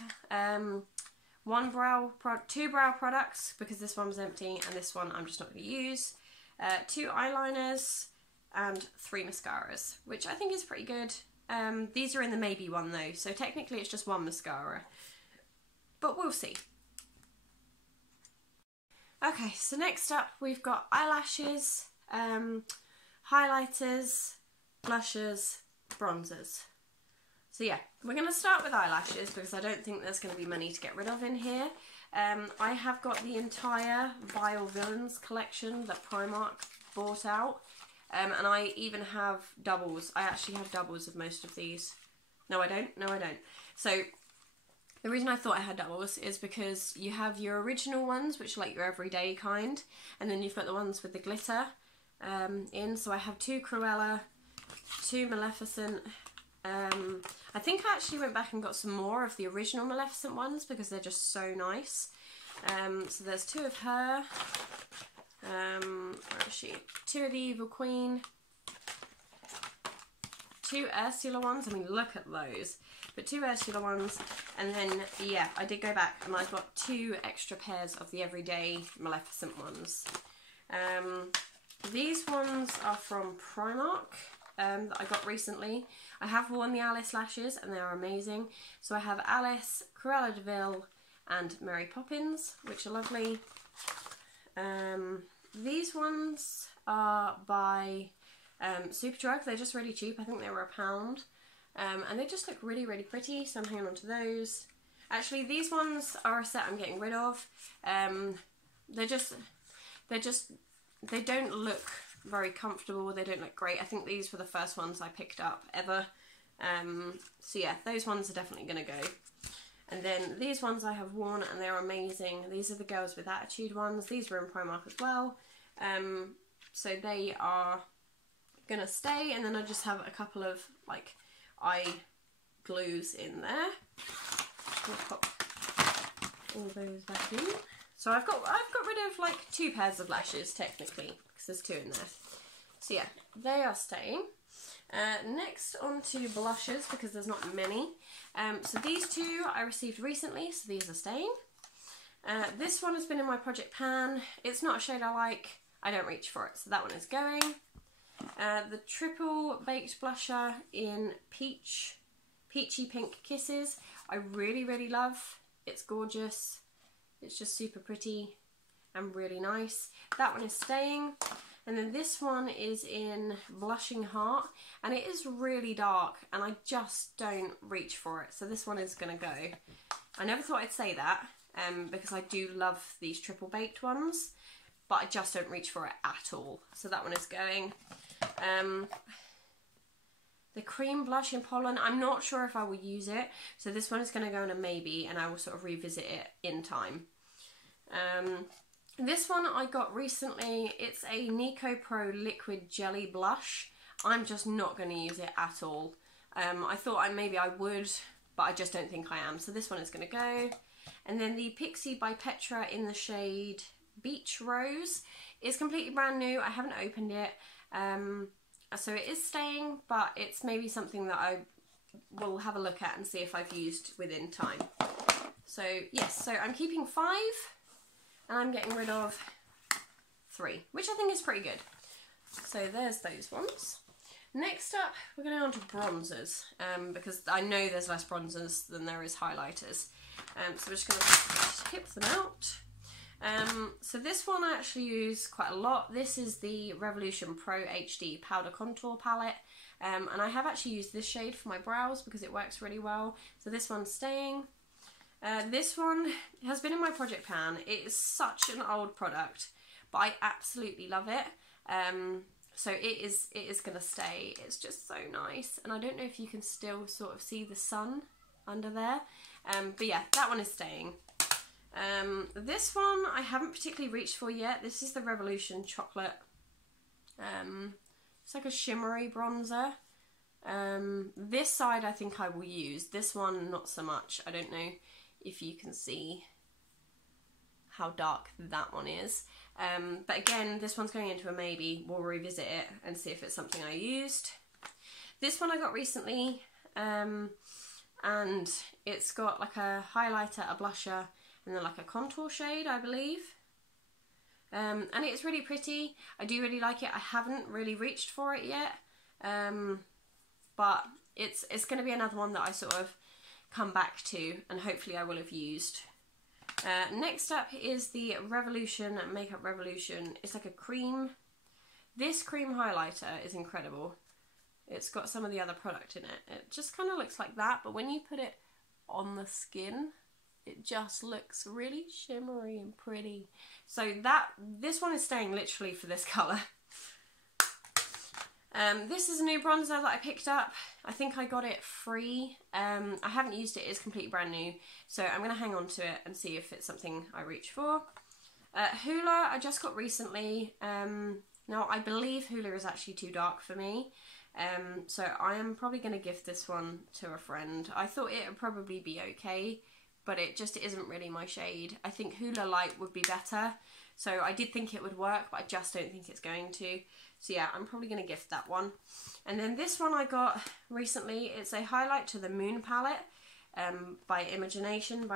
two brow products because this one was empty, and this one I'm just not going to use. 2 eyeliners and 3 mascaras, which I think is pretty good. These are in the maybe one though, so technically it's just 1 mascara, but we'll see. Okay, so next up we've got eyelashes, highlighters, blushers, bronzers. So yeah, we're going to start with eyelashes because I don't think there's going to be many to get rid of in here. I have got the entire Vile Villains collection that Primark bought out. And I even have doubles. I actually have doubles of most of these. No, I don't. No, I don't. So The reason I thought I had doubles is because you have your original ones, which are like your everyday kind, and then you've got the ones with the glitter in. So I have 2 Cruella, 2 Maleficent. I think I actually went back and got some more of the original Maleficent ones because they're just so nice. So there's 2 of her. Where is she? 2 of the Evil Queen. 2 Ursula ones. I mean, look at those. But 2 Ursula ones. And then, yeah, I did go back and I got 2 extra pairs of the everyday Maleficent ones. These ones are from Primark that I got recently. I have worn the Alice lashes and they are amazing. So I have Alice, Cruella de Vil and Mary Poppins, which are lovely. These ones are by Superdrug. They're just really cheap. I think they were £1. And they just look really, really pretty, so I'm hanging on to those. Actually, these ones are a set I'm getting rid of. They don't look very comfortable. They don't look great. I think these were the first ones I picked up ever. So yeah, those ones are definitely going to go. And then these ones I have worn and they're amazing. These are the Girls with Attitude ones. These were in Primark as well. So they are going to stay. And then I just have a couple of like eye glues in there. I'll pop all those back in. So I've got rid of like 2 pairs of lashes technically because there's 2 in there. So yeah, they are staying. Next on to blushes because there's not many. So these 2 I received recently, so these are staying. This one has been in my project pan. It's not a shade I like. I don't reach for it, so that one is going. The Triple Baked Blusher in Peachy Pink Kisses. I really, really love. It's gorgeous. It's just super pretty and really nice. That one is staying. And then this one is in Blushing Heart. And it is really dark and I just don't reach for it. So this one is going to go. I never thought I'd say that because I do love these Triple Baked ones. But I just don't reach for it at all. So that one is going. The Cream Blush in Pollen, I'm not sure if I will use it. So this one is going to go in a maybe and I will sort of revisit it in time. This one I got recently. It's a Nico Pro Liquid Jelly Blush. I'm just not going to use it at all. I thought maybe I would, but I just don't think I am. So this one is going to go. And then the Pixie by Petra in the shade Beach Rose is completely brand new. I haven't opened it. So it is staying, but it's maybe something that I will have a look at and see if I've used within time. So yes, so I'm keeping 5 and I'm getting rid of 3, which I think is pretty good. So there's those ones. Next up, we're going on to bronzers, because I know there's less bronzers than there is highlighters. So we're just going to tip them out. So this one I actually use quite a lot. This is the Revolution Pro HD Powder Contour Palette. And I have actually used this shade for my brows because it works really well. So this one's staying. This one has been in my project pan. It is such an old product, but I absolutely love it. So it is going to stay. It's just so nice. And I don't know if you can still sort of see the sun under there. But yeah, that one is staying. This one I haven't particularly reached for yet. This is the Revolution Chocolate. It's like a shimmery bronzer. This side I think I will use. This one not so much. I don't know if you can see how dark that one is. But again, this one's going into a maybe. We'll revisit it and see if it's something I used. This one I got recently, and it's got like a highlighter, a blusher, and then like a contour shade, I believe. And it's really pretty. I do really like it. I haven't really reached for it yet, but it's going to be another one that I sort of come back to, and hopefully I will have used. Next up is the Revolution Makeup Revolution. It's like a cream. This cream highlighter is incredible. It's got some of the other product in it. It just kind of looks like that, but when you put it on the skin, it just looks really shimmery and pretty. So this one is staying literally for this colour. This is a new bronzer that I picked up. I think I got it free. I haven't used it, it's completely brand new. So I'm going to hang on to it and see if it's something I reach for. Hoola I just got recently. Now I believe Hoola is actually too dark for me. So I am probably going to gift this one to a friend. I thought it would probably be okay, but it just isn't really my shade. I think Hoola Light would be better. So I did think it would work, but I just don't think it's going to. So yeah, I'm probably going to gift that one. And then this one I got recently. It's a highlight to the Moon palette by Imagination,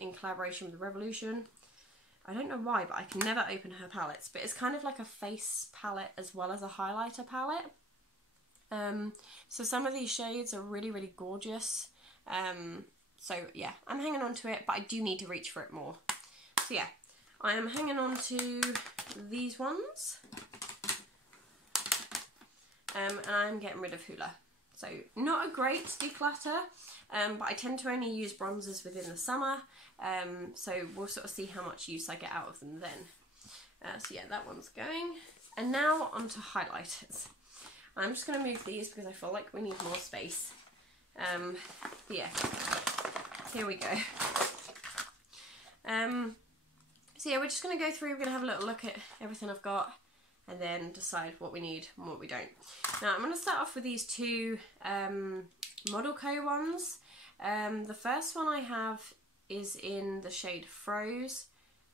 in collaboration with Revolution. I don't know why, but I can never open her palettes. But it's kind of like a face palette as well as a highlighter palette. So some of these shades are really, really gorgeous. So yeah, I'm hanging on to it, but I do need to reach for it more. So yeah, I am hanging on to these ones. And I'm getting rid of Hoola. So not a great declutter, but I tend to only use bronzers within the summer. So we'll sort of see how much use I get out of them then. So yeah, that one's going. And now onto highlighters. I'm just going to move these because I feel like we need more space. Yeah, here we go. So yeah, we're just going to go through, we're going to have a little look at everything I've got and then decide what we need and what we don't. Now I'm going to start off with these two Model Co ones. The first one I have is in the shade Froze,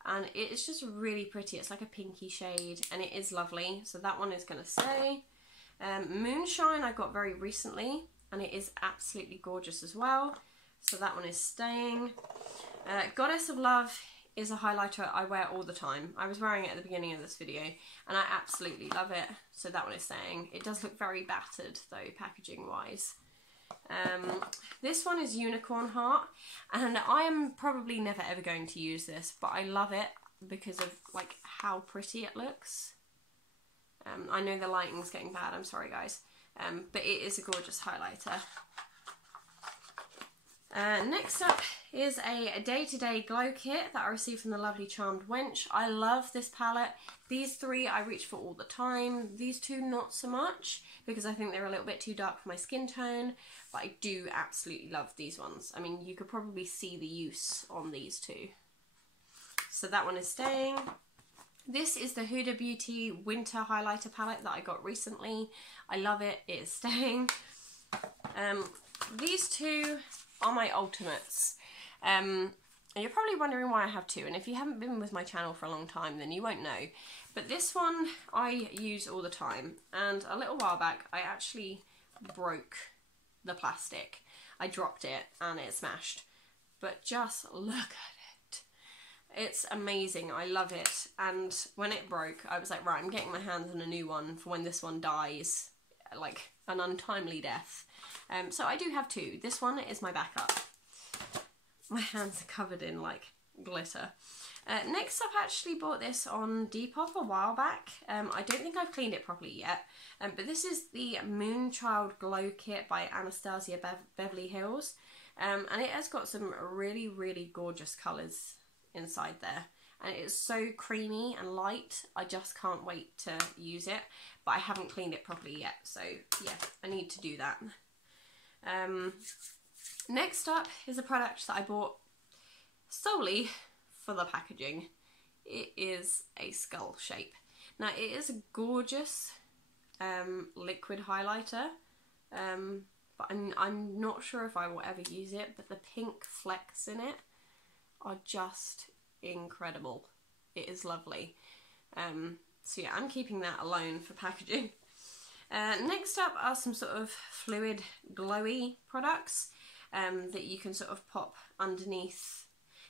and it is just really pretty. It's like a pinky shade and it is lovely, so that one is going to stay. Moonshine I got very recently and it is absolutely gorgeous as well, so that one is staying. Goddess of Love is a highlighter I wear all the time. I was wearing it at the beginning of this video and I absolutely love it, so that one is staying. It does look very battered though, packaging wise. This one is Unicorn Heart, and I am probably never ever going to use this, but I love it because of like how pretty it looks. I know the lighting's getting bad, I'm sorry guys, but it is a gorgeous highlighter. Next up is a day-to-day glow kit that I received from the lovely Charmed Wench. I love this palette. These three I reach for all the time. These two not so much because I think they're a little bit too dark for my skin tone, but I do absolutely love these ones. I mean, you could probably see the use on these two. So that one is staying. This is the Huda Beauty Winter Highlighter Palette that I got recently. I love it. It is staying. These two are my ultimates. And you're probably wondering why I have two, and if you haven't been with my channel for a long time then you won't know. But this one I use all the time, and a little while back I actually broke the plastic. I dropped it and it smashed. But just look at it. It's amazing. I love it. And when it broke I was like, right, I'm getting my hands on a new one for when this one dies, like an untimely death. So I do have two. This one is my backup. My hands are covered in like glitter. Next up, I actually bought this on Depop a while back. I don't think I've cleaned it properly yet, but this is the Moonchild Glow Kit by Anastasia Beverly Hills, and it has got some really, really gorgeous colours inside there, and it is so creamy and light. I just can't wait to use it, but I haven't cleaned it properly yet, so yeah, I need to do that. Next up is a product that I bought solely for the packaging. It is a skull shape. Now it is a gorgeous liquid highlighter, but I'm not sure if I will ever use it, but the pink flecks in it are just incredible. It is lovely. So yeah, I'm keeping that alone for packaging. Next up are some sort of fluid glowy products that you can sort of pop underneath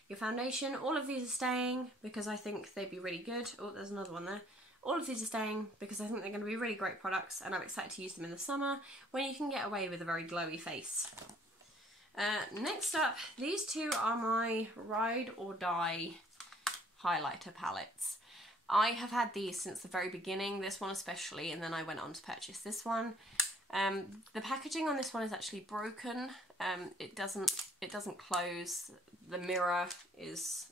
your foundation. All of these are staying because I think they'd be really good. Oh, there's another one there. All of these are staying because I think they're going to be really great products, and I'm excited to use them in the summer when you can get away with a very glowy face. Next up, these two are my Ride or Die highlighter palettes. I have had these since the very beginning, this one especially, and then I went on to purchase this one. The packaging on this one is actually broken. It doesn't close. The mirror is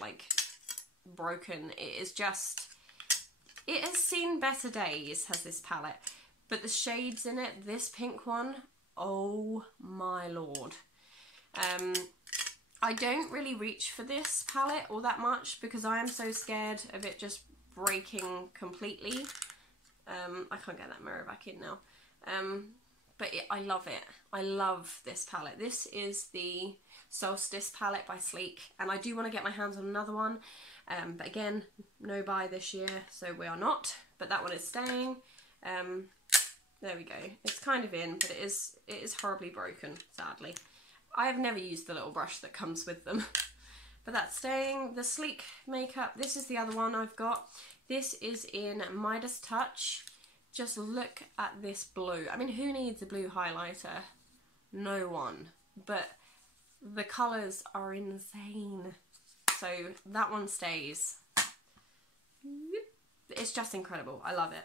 like broken. It is just it has seen better days, has this palette, but the shades in it, this pink one, oh my lord. I don't really reach for this palette all that much because I am so scared of it just breaking completely. I can't get that mirror back in now. But I love it. I love this palette. This is the Solstice palette by Sleek, and I do want to get my hands on another one. But again, no buy this year, so we are not. But that one is staying. There we go. It's kind of in, but it is horribly broken, sadly. I have never used the little brush that comes with them. But that's staying. The Sleek makeup, this is the other one I've got. This is in Midas Touch. Just look at this blue. I mean, who needs a blue highlighter? No one. But the colours are insane. So that one stays. It's just incredible. I love it.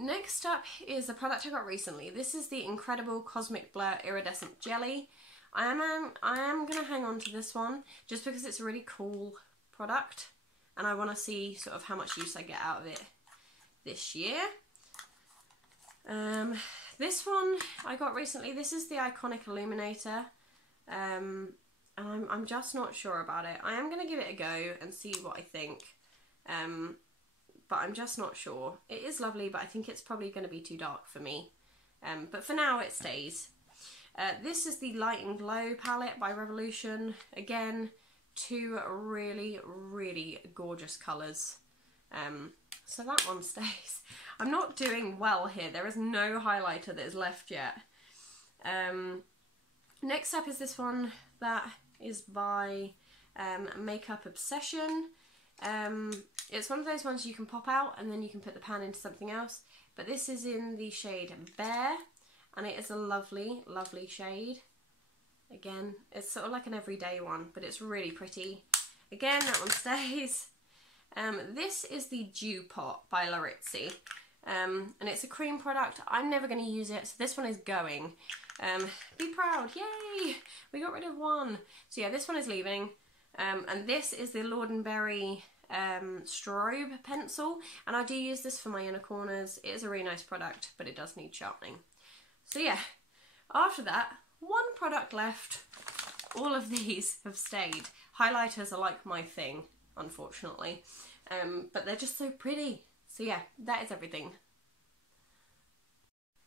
Next up is a product I got recently. This is the Incredible Cosmic Blur Iridescent Jelly. I am going to hang on to this one just because it's a really cool product and I want to see sort of how much use I get out of it this year. This one I got recently. This is the Iconic Illuminator. And I'm just not sure about it. I am going to give it a go and see what I think. But I'm just not sure. It is lovely, but I think it's probably going to be too dark for me. But for now, it stays. This is the Light and Glow palette by Revolution. Again, two really, really gorgeous colours. So that one stays. I'm not doing well here. There is no highlighter that is left yet. Next up is this one that is by Makeup Obsession. It's one of those ones you can pop out and then you can put the pan into something else. But this is in the shade Bear, and it is a lovely, lovely shade. Again, it's sort of like an everyday one, but it's really pretty. Again, that one stays. This is the Dew Pot by Larizzi. And it's a cream product. I'm never going to use it, so this one is going. Be proud, yay! We got rid of one. So yeah, this one is leaving. And this is the Lord & Berry strobe pencil, and I do use this for my inner corners. It is a really nice product, but it does need sharpening. So yeah, after that, one product left. All of these have stayed. Highlighters are like my thing, unfortunately, but they're just so pretty. So yeah, that is everything.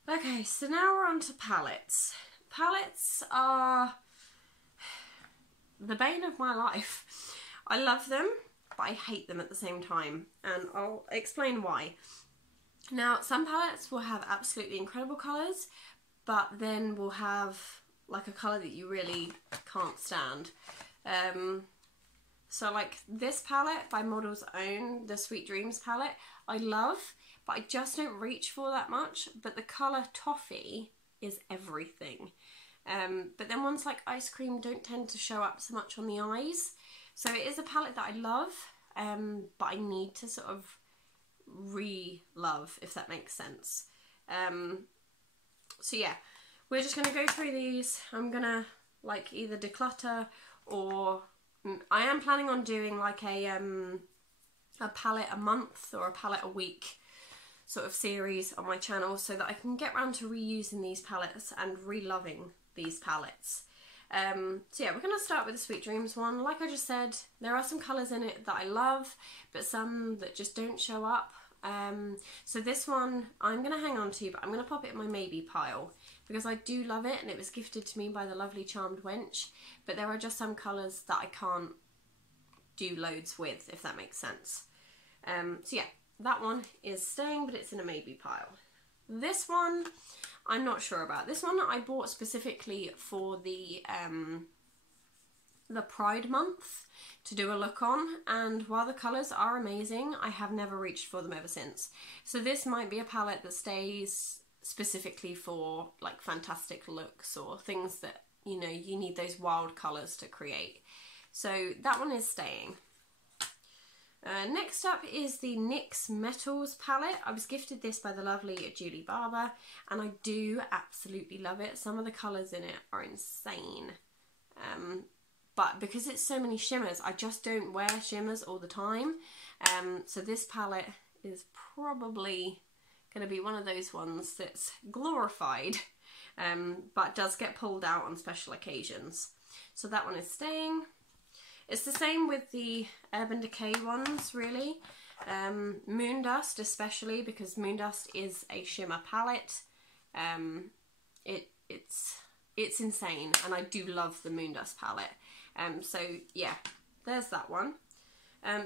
Okay, so now we're on to palettes. Palettes are the bane of my life. I love them, but I hate them at the same time, and I'll explain why. Now, some palettes will have absolutely incredible colours, but then will have like a colour that you really can't stand. So like this palette by Model's Own, the Sweet Dreams palette, I love, but I just don't reach for that much. But the colour Toffee is everything. But then ones like Ice Cream don't tend to show up so much on the eyes. So it is a palette that I love, but I need to sort of re-love, if that makes sense. So yeah, we're just going to go through these. I'm going to like either declutter, or I am planning on doing like a palette a month or a palette a week sort of series on my channel, so that I can get around to reusing these palettes and re-loving these palettes. So yeah, we're going to start with the Sweet Dreams one. Like I just said, there are some colours in it that I love, but some that just don't show up. So this one I'm going to hang on to, but I'm going to pop it in my maybe pile, because I do love it and it was gifted to me by the lovely Charmed Wench, but there are just some colours that I can't do loads with, if that makes sense. So yeah, that one is staying, but it's in a maybe pile. This one I'm not sure about. This one I bought specifically for the Pride month to do a look on, and while the colours are amazing, I have never reached for them ever since. So this might be a palette that stays specifically for like fantastic looks or things that, you know, you need those wild colours to create. So that one is staying. Next up is the NYX Metals palette. I was gifted this by the lovely Julie Barber, and I do absolutely love it. Some of the colours in it are insane. but because it's so many shimmers, I just don't wear shimmers all the time. So this palette is probably going to be one of those ones that's glorified, but does get pulled out on special occasions. So that one is staying. It's the same with the Urban Decay ones, really. Moondust especially, because Moondust is a shimmer palette. It's insane, and I do love the Moondust palette. So yeah, there's that one.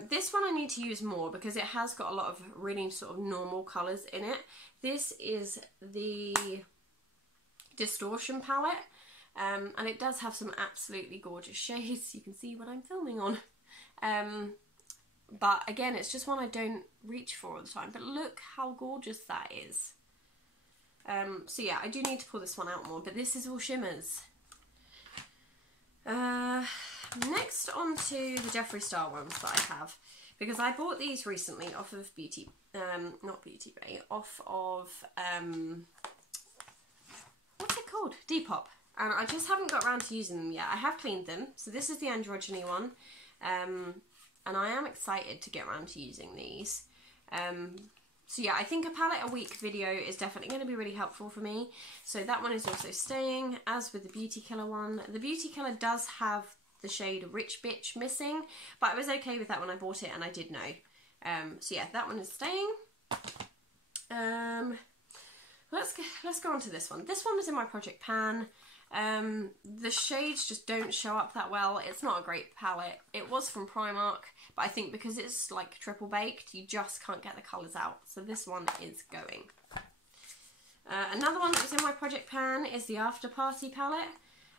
This one I need to use more because it has got a lot of really sort of normal colours in it. This is the Distortion palette, and it does have some absolutely gorgeous shades. You can see what I'm filming on. But again, it's just one I don't reach for all the time. But look how gorgeous that is. So yeah, I do need to pull this one out more, but this is all shimmers. Next on to the Jeffree Star ones that I have, because I bought these recently off of not Beauty Bay, off of, what's it called? Depop. And I just haven't got around to using them yet. I have cleaned them. So this is the Androgyny one. And I am excited to get around to using these. So yeah, I think a palette a week video is definitely going to be really helpful for me. So that one is also staying, as with the Beauty Killer one. The Beauty Killer does have the shade Rich Bitch missing, but I was okay with that when I bought it, and I did know. So yeah, that one is staying. Let's go on to this one. This one was in my project pan. The shades just don't show up that well. It's not a great palette. It was from Primark, but I think because it's like triple baked, you just can't get the colours out. So this one is going. Another one that was in my project pan is the After Party palette.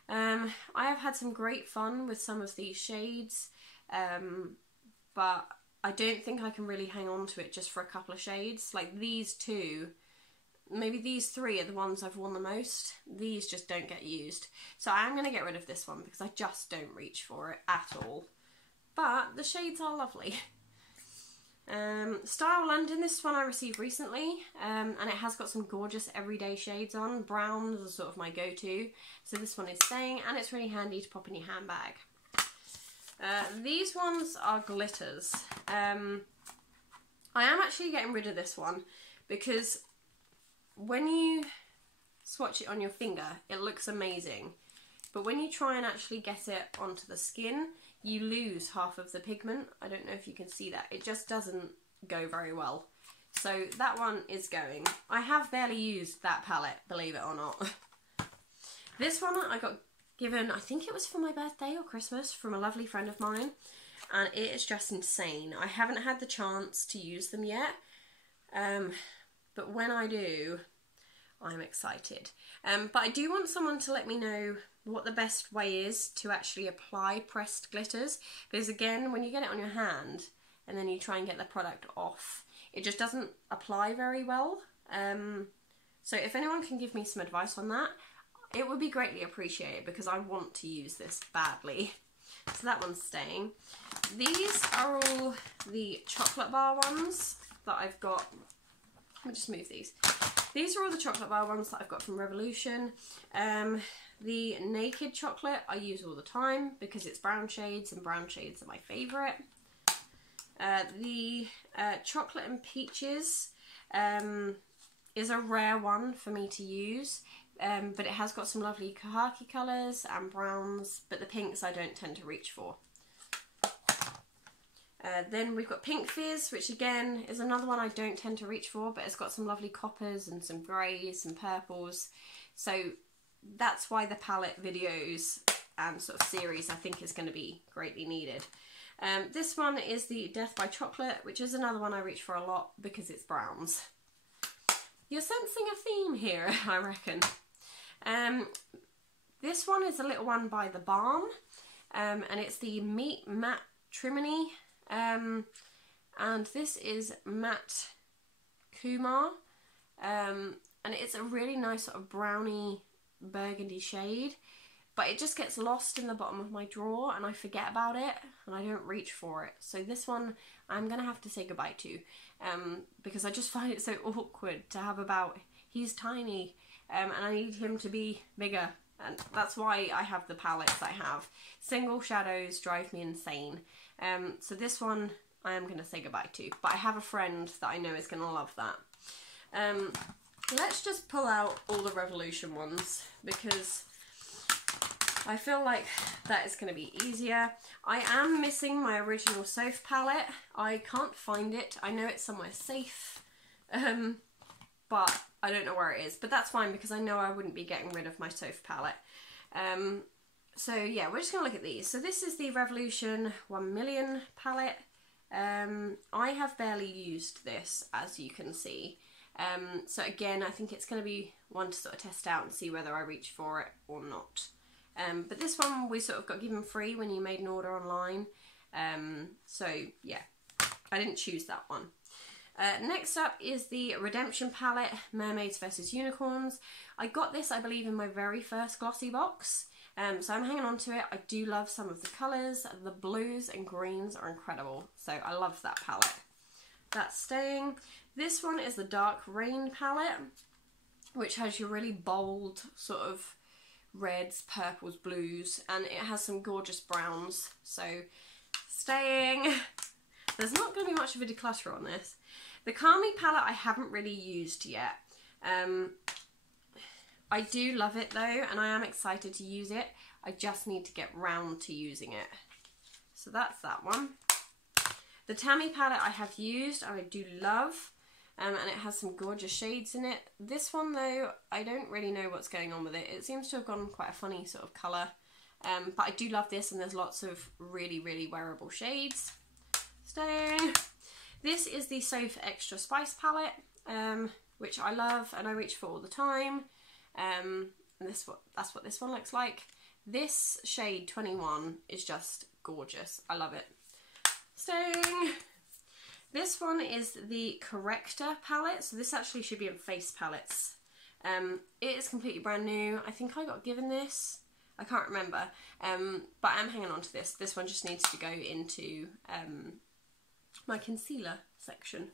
I have had some great fun with some of these shades, but I don't think I can really hang on to it just for a couple of shades. Like these two, maybe these three are the ones I've worn the most. These just don't get used. So I'm going to get rid of this one because I just don't reach for it at all. But the shades are lovely. Style London, this one I received recently, and it has got some gorgeous everyday shades on. Browns are sort of my go-to. So this one is staying, and it's really handy to pop in your handbag. These ones are glitters. I am actually getting rid of this one because when you swatch it on your finger, it looks amazing. But when you try and actually get it onto the skin, you lose half of the pigment. I don't know if you can see that. It just doesn't go very well. So that one is going. I have barely used that palette, believe it or not. This one I got given, I think it was for my birthday or Christmas, from a lovely friend of mine. And it is just insane. I haven't had the chance to use them yet. But when I do, I'm excited. But I do want someone to let me know what the best way is to actually apply pressed glitters. Because again, when you get it on your hand and then you try and get the product off, it just doesn't apply very well. So if anyone can give me some advice on that, it would be greatly appreciated because I want to use this badly. So that one's staying. These are all the chocolate bar ones that I've got. Let me just move these. These are all the chocolate bar ones that I've got from Revolution. The Naked chocolate I use all the time because it's brown shades, and brown shades are my favourite. The chocolate and peaches is a rare one for me to use, but it has got some lovely khaki colours and browns, but the pinks I don't tend to reach for. Then we've got Pink Fizz, which again is another one I don't tend to reach for, but it's got some lovely coppers and some greys and purples. So that's why the palette videos and sort of series I think is going to be greatly needed. This one is the Death by Chocolate, which is another one I reach for a lot because it's browns. You're sensing a theme here, I reckon. This one is a little one by The Balm, and it's the Meat Matte Trimony. And this is Matte Kumar, and it's a really nice sort of browny burgundy shade, but it just gets lost in the bottom of my drawer and I forget about it and I don't reach for it. So this one I'm gonna have to say goodbye to, because I just find it so awkward to have about. He's tiny, and I need him to be bigger And that's why I have the palettes I have. Single shadows drive me insane. So this one I am going to say goodbye to. But I have a friend that I know is going to love that. Let's just pull out all the Revolution ones, because I feel like that is going to be easier. I am missing my original Soph palette. I can't find it. I know it's somewhere safe, but I don't know where it is. But that's fine, because I know I wouldn't be getting rid of my Soph palette. So yeah, we're just going to look at these. So this is the Revolution 1 Million palette. I have barely used this, as you can see. So again, I think it's going to be one to sort of test out and see whether I reach for it or not. But this one we sort of got given free when you made an order online. So yeah, I didn't choose that one. Next up is the Redemption palette, Mermaids vs Unicorns. I got this, I believe, in my very first glossy box. So I'm hanging on to it. I do love some of the colours. The blues and greens are incredible. So I love that palette. That's staying. This one is the Dark Rain palette, which has your really bold sort of reds, purples, blues, and it has some gorgeous browns. So staying. There's not going to be much of a declutter on this. The Kami palette I haven't really used yet. I do love it though, and I am excited to use it. I just need to get round to using it. So that's that one. The Tammy palette I have used and I do love, and it has some gorgeous shades in it. This one though, I don't really know what's going on with it. It seems to have gone quite a funny sort of colour, but I do love this, and there's lots of really, really wearable shades. Staying. This is the Soph Extra Spice palette, which I love and I reach for all the time. And that's what this one looks like. This shade 21 is just gorgeous. I love it. Staying. This one is the Corrector palette. So this actually should be in Face palettes. It is completely brand new. I think I got given this. I can't remember. But I'm hanging on to this. This one just needs to go into my concealer section.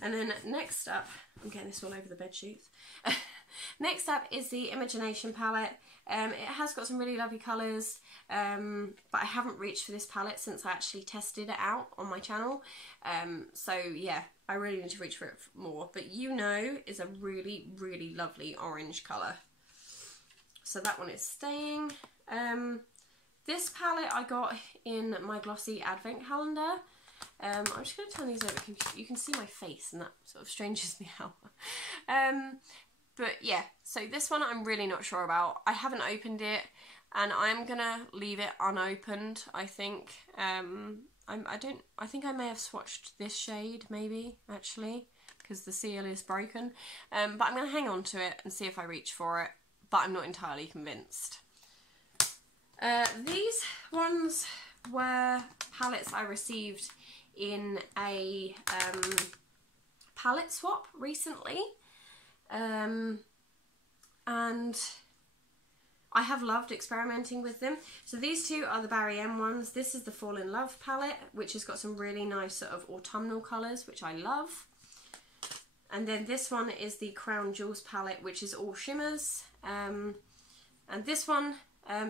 And then next up, I'm getting this all over the bed sheets. Next up is the Imagination palette. It has got some really lovely colours, but I haven't reached for this palette since I actually tested it out on my channel. So yeah, I really need to reach for it more. But You Know is a really, really lovely orange colour. So that one is staying. This palette I got in my glossy advent calendar. I'm just going to turn these over. You can see my face, and that sort of stranges me out. But yeah, so this one I'm really not sure about. I haven't opened it, and I'm going to leave it unopened, I think. I think I may have swatched this shade, maybe, actually, because the seal is broken. But I'm going to hang on to it and see if I reach for it, but I'm not entirely convinced. These ones were palettes I received in a palette swap recently, and I have loved experimenting with them. So these two are the Barry M ones. This is the Fall in Love palette, which has got some really nice sort of autumnal colours, which I love. And then this one is the Crown Jewels palette, which is all shimmers. And this one,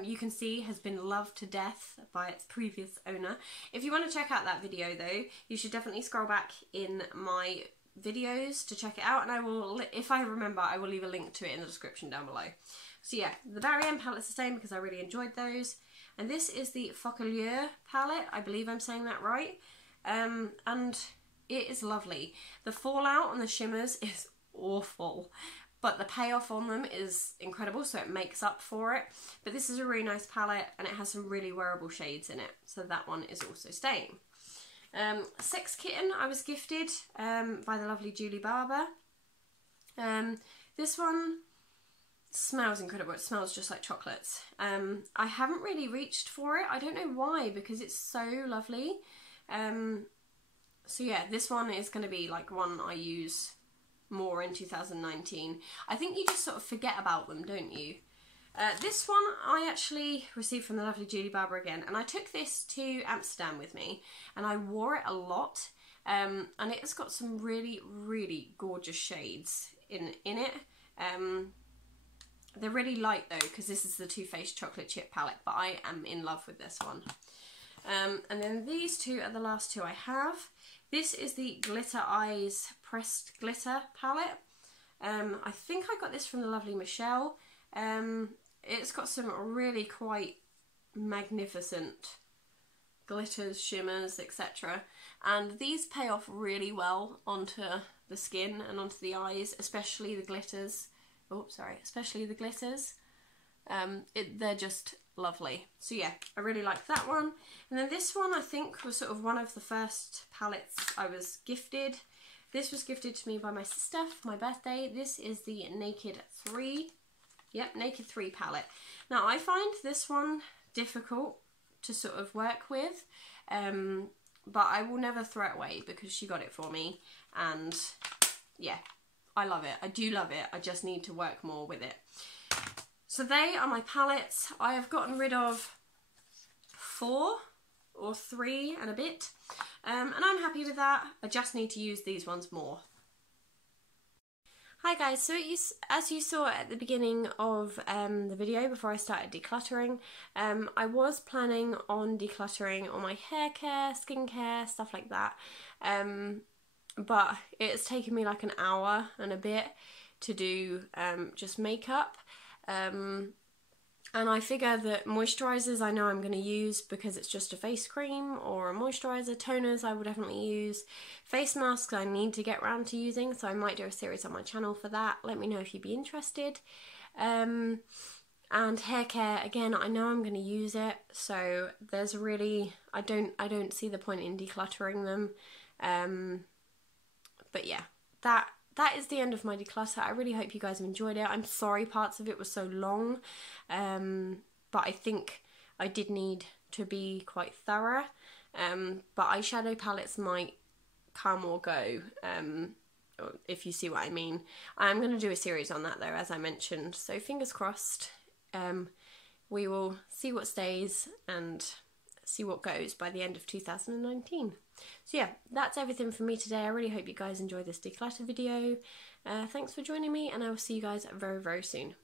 you can see, has been loved to death by its previous owner. If you want to check out that video though, you should definitely scroll back in my videos to check it out, and I will, if I remember, I will leave a link to it in the description down below. So yeah, the Barry M palette's the same because I really enjoyed those. And this is the Focalieu palette, I believe I'm saying that right. And it is lovely. The fallout on the shimmers is awful, but the payoff on them is incredible, so it makes up for it. But this is a really nice palette, and it has some really wearable shades in it, so that one is also staying. Sex Kitten I was gifted by the lovely Julie Barber. This one smells incredible. It smells just like chocolates. I haven't really reached for it. I don't know why, because it's so lovely. So yeah, this one is going to be like one I use more in 2019. I think you just sort of forget about them, don't you? This one I actually received from the lovely Julie Barber again, and I took this to Amsterdam with me, and I wore it a lot, and it has got some really, really gorgeous shades in it. They're really light though, because this is the Too Faced chocolate chip palette, but I am in love with this one. And then these two are the last two I have. This is the Glitter Eyes Pressed Glitter palette. I think I got this from the lovely Michelle. It's got some really quite magnificent glitters, shimmers, etc. And these pay off really well onto the skin and onto the eyes, especially the glitters. Oh, sorry, especially the glitters. They're just lovely. So yeah, I really like that one. And then this one I think was sort of one of the first palettes I was gifted. This was gifted to me by my sister for my birthday. This is the Naked 3. Yep, Naked 3 palette. Now I find this one difficult to sort of work with, but I will never throw it away because she got it for me, and yeah, I love it. I do love it. I just need to work more with it. So they are my palettes. I have gotten rid of 4 or 3 and a bit, and I'm happy with that. I just need to use these ones more. Hi guys, so as you saw at the beginning of the video before I started decluttering, I was planning on decluttering all my hair care, skincare, stuff like that, but it's taken me like an hour and a bit to do just makeup, and I figure that moisturisers I know I'm going to use because it's just a face cream or a moisturiser. Toners I will definitely use. Face masks I need to get round to using, so I might do a series on my channel for that. Let me know if you'd be interested. And hair care, again, I know I'm going to use it, so there's really, I don't see the point in decluttering them. But yeah, that is the end of my declutter. I really hope you guys have enjoyed it. I'm sorry parts of it were so long, but I think I did need to be quite thorough. But eyeshadow palettes might come or go, if you see what I mean. I'm going to do a series on that though, as I mentioned, so fingers crossed. We will see what stays and see what goes by the end of 2019. So yeah, that's everything for me today. I really hope you guys enjoyed this declutter video. Thanks for joining me, and I will see you guys very, very soon.